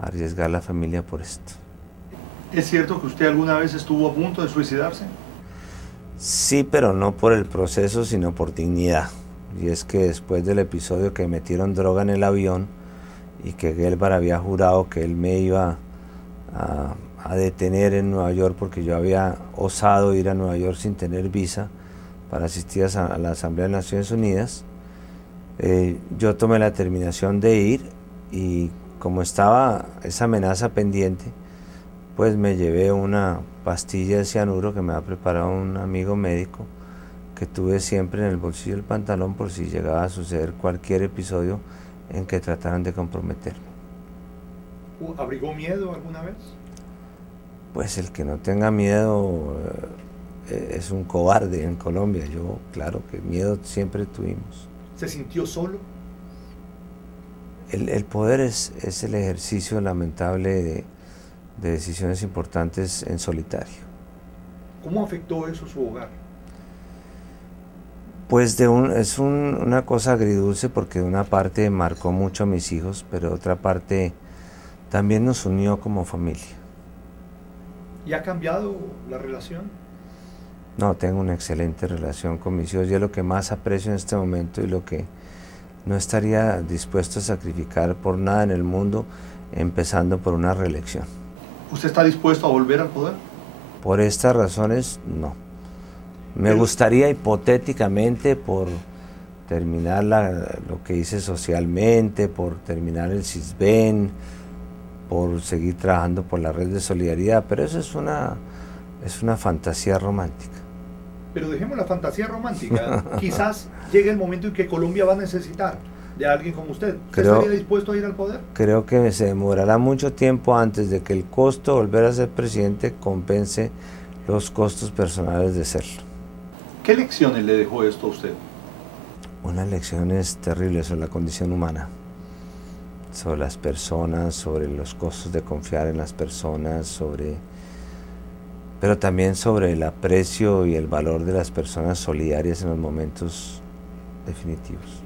arriesgar la familia por esto. ¿Es cierto que usted alguna vez estuvo a punto de suicidarse? Sí, pero no por el proceso, sino por dignidad. Y es que después del episodio que metieron droga en el avión y que Gelbar había jurado que él me iba a detener en Nueva York porque yo había osado ir a Nueva York sin tener visa para asistir a la Asamblea de Naciones Unidas, yo tomé la determinación de ir, y como estaba esa amenaza pendiente, pues me llevé una pastilla de cianuro que me ha preparado un amigo médico, que tuve siempre en el bolsillo del pantalón por si llegaba a suceder cualquier episodio en que trataran de comprometerme. ¿Abrigó miedo alguna vez? Pues el que no tenga miedo es un cobarde en Colombia. Yo, claro que miedo siempre tuvimos. ¿Se sintió solo? El poder es el ejercicio lamentable de decisiones importantes en solitario. ¿Cómo afectó eso su hogar? Pues es una cosa agridulce, porque de una parte marcó mucho a mis hijos, pero de otra parte también nos unió como familia. ¿Y ha cambiado la relación? No, tengo una excelente relación con mis hijos, y es lo que más aprecio en este momento y lo que no estaría dispuesto a sacrificar por nada en el mundo, empezando por una reelección. ¿Usted está dispuesto a volver al poder? Por estas razones, no. Me gustaría hipotéticamente, por terminar lo que hice socialmente, por terminar el CISBEN, por seguir trabajando por la red de solidaridad, pero eso es una fantasía romántica. Pero dejemos la fantasía romántica. Quizás llegue el momento en que Colombia va a necesitar de alguien como usted. ¿Usted estaría dispuesto a ir al poder? Creo que se demorará mucho tiempo antes de que el costo de volver a ser presidente compense los costos personales de serlo. ¿Qué lecciones le dejó esto a usted? Unas lecciones terribles sobre la condición humana, sobre las personas, sobre los costos de confiar en las personas, pero también sobre el aprecio y el valor de las personas solidarias en los momentos definitivos.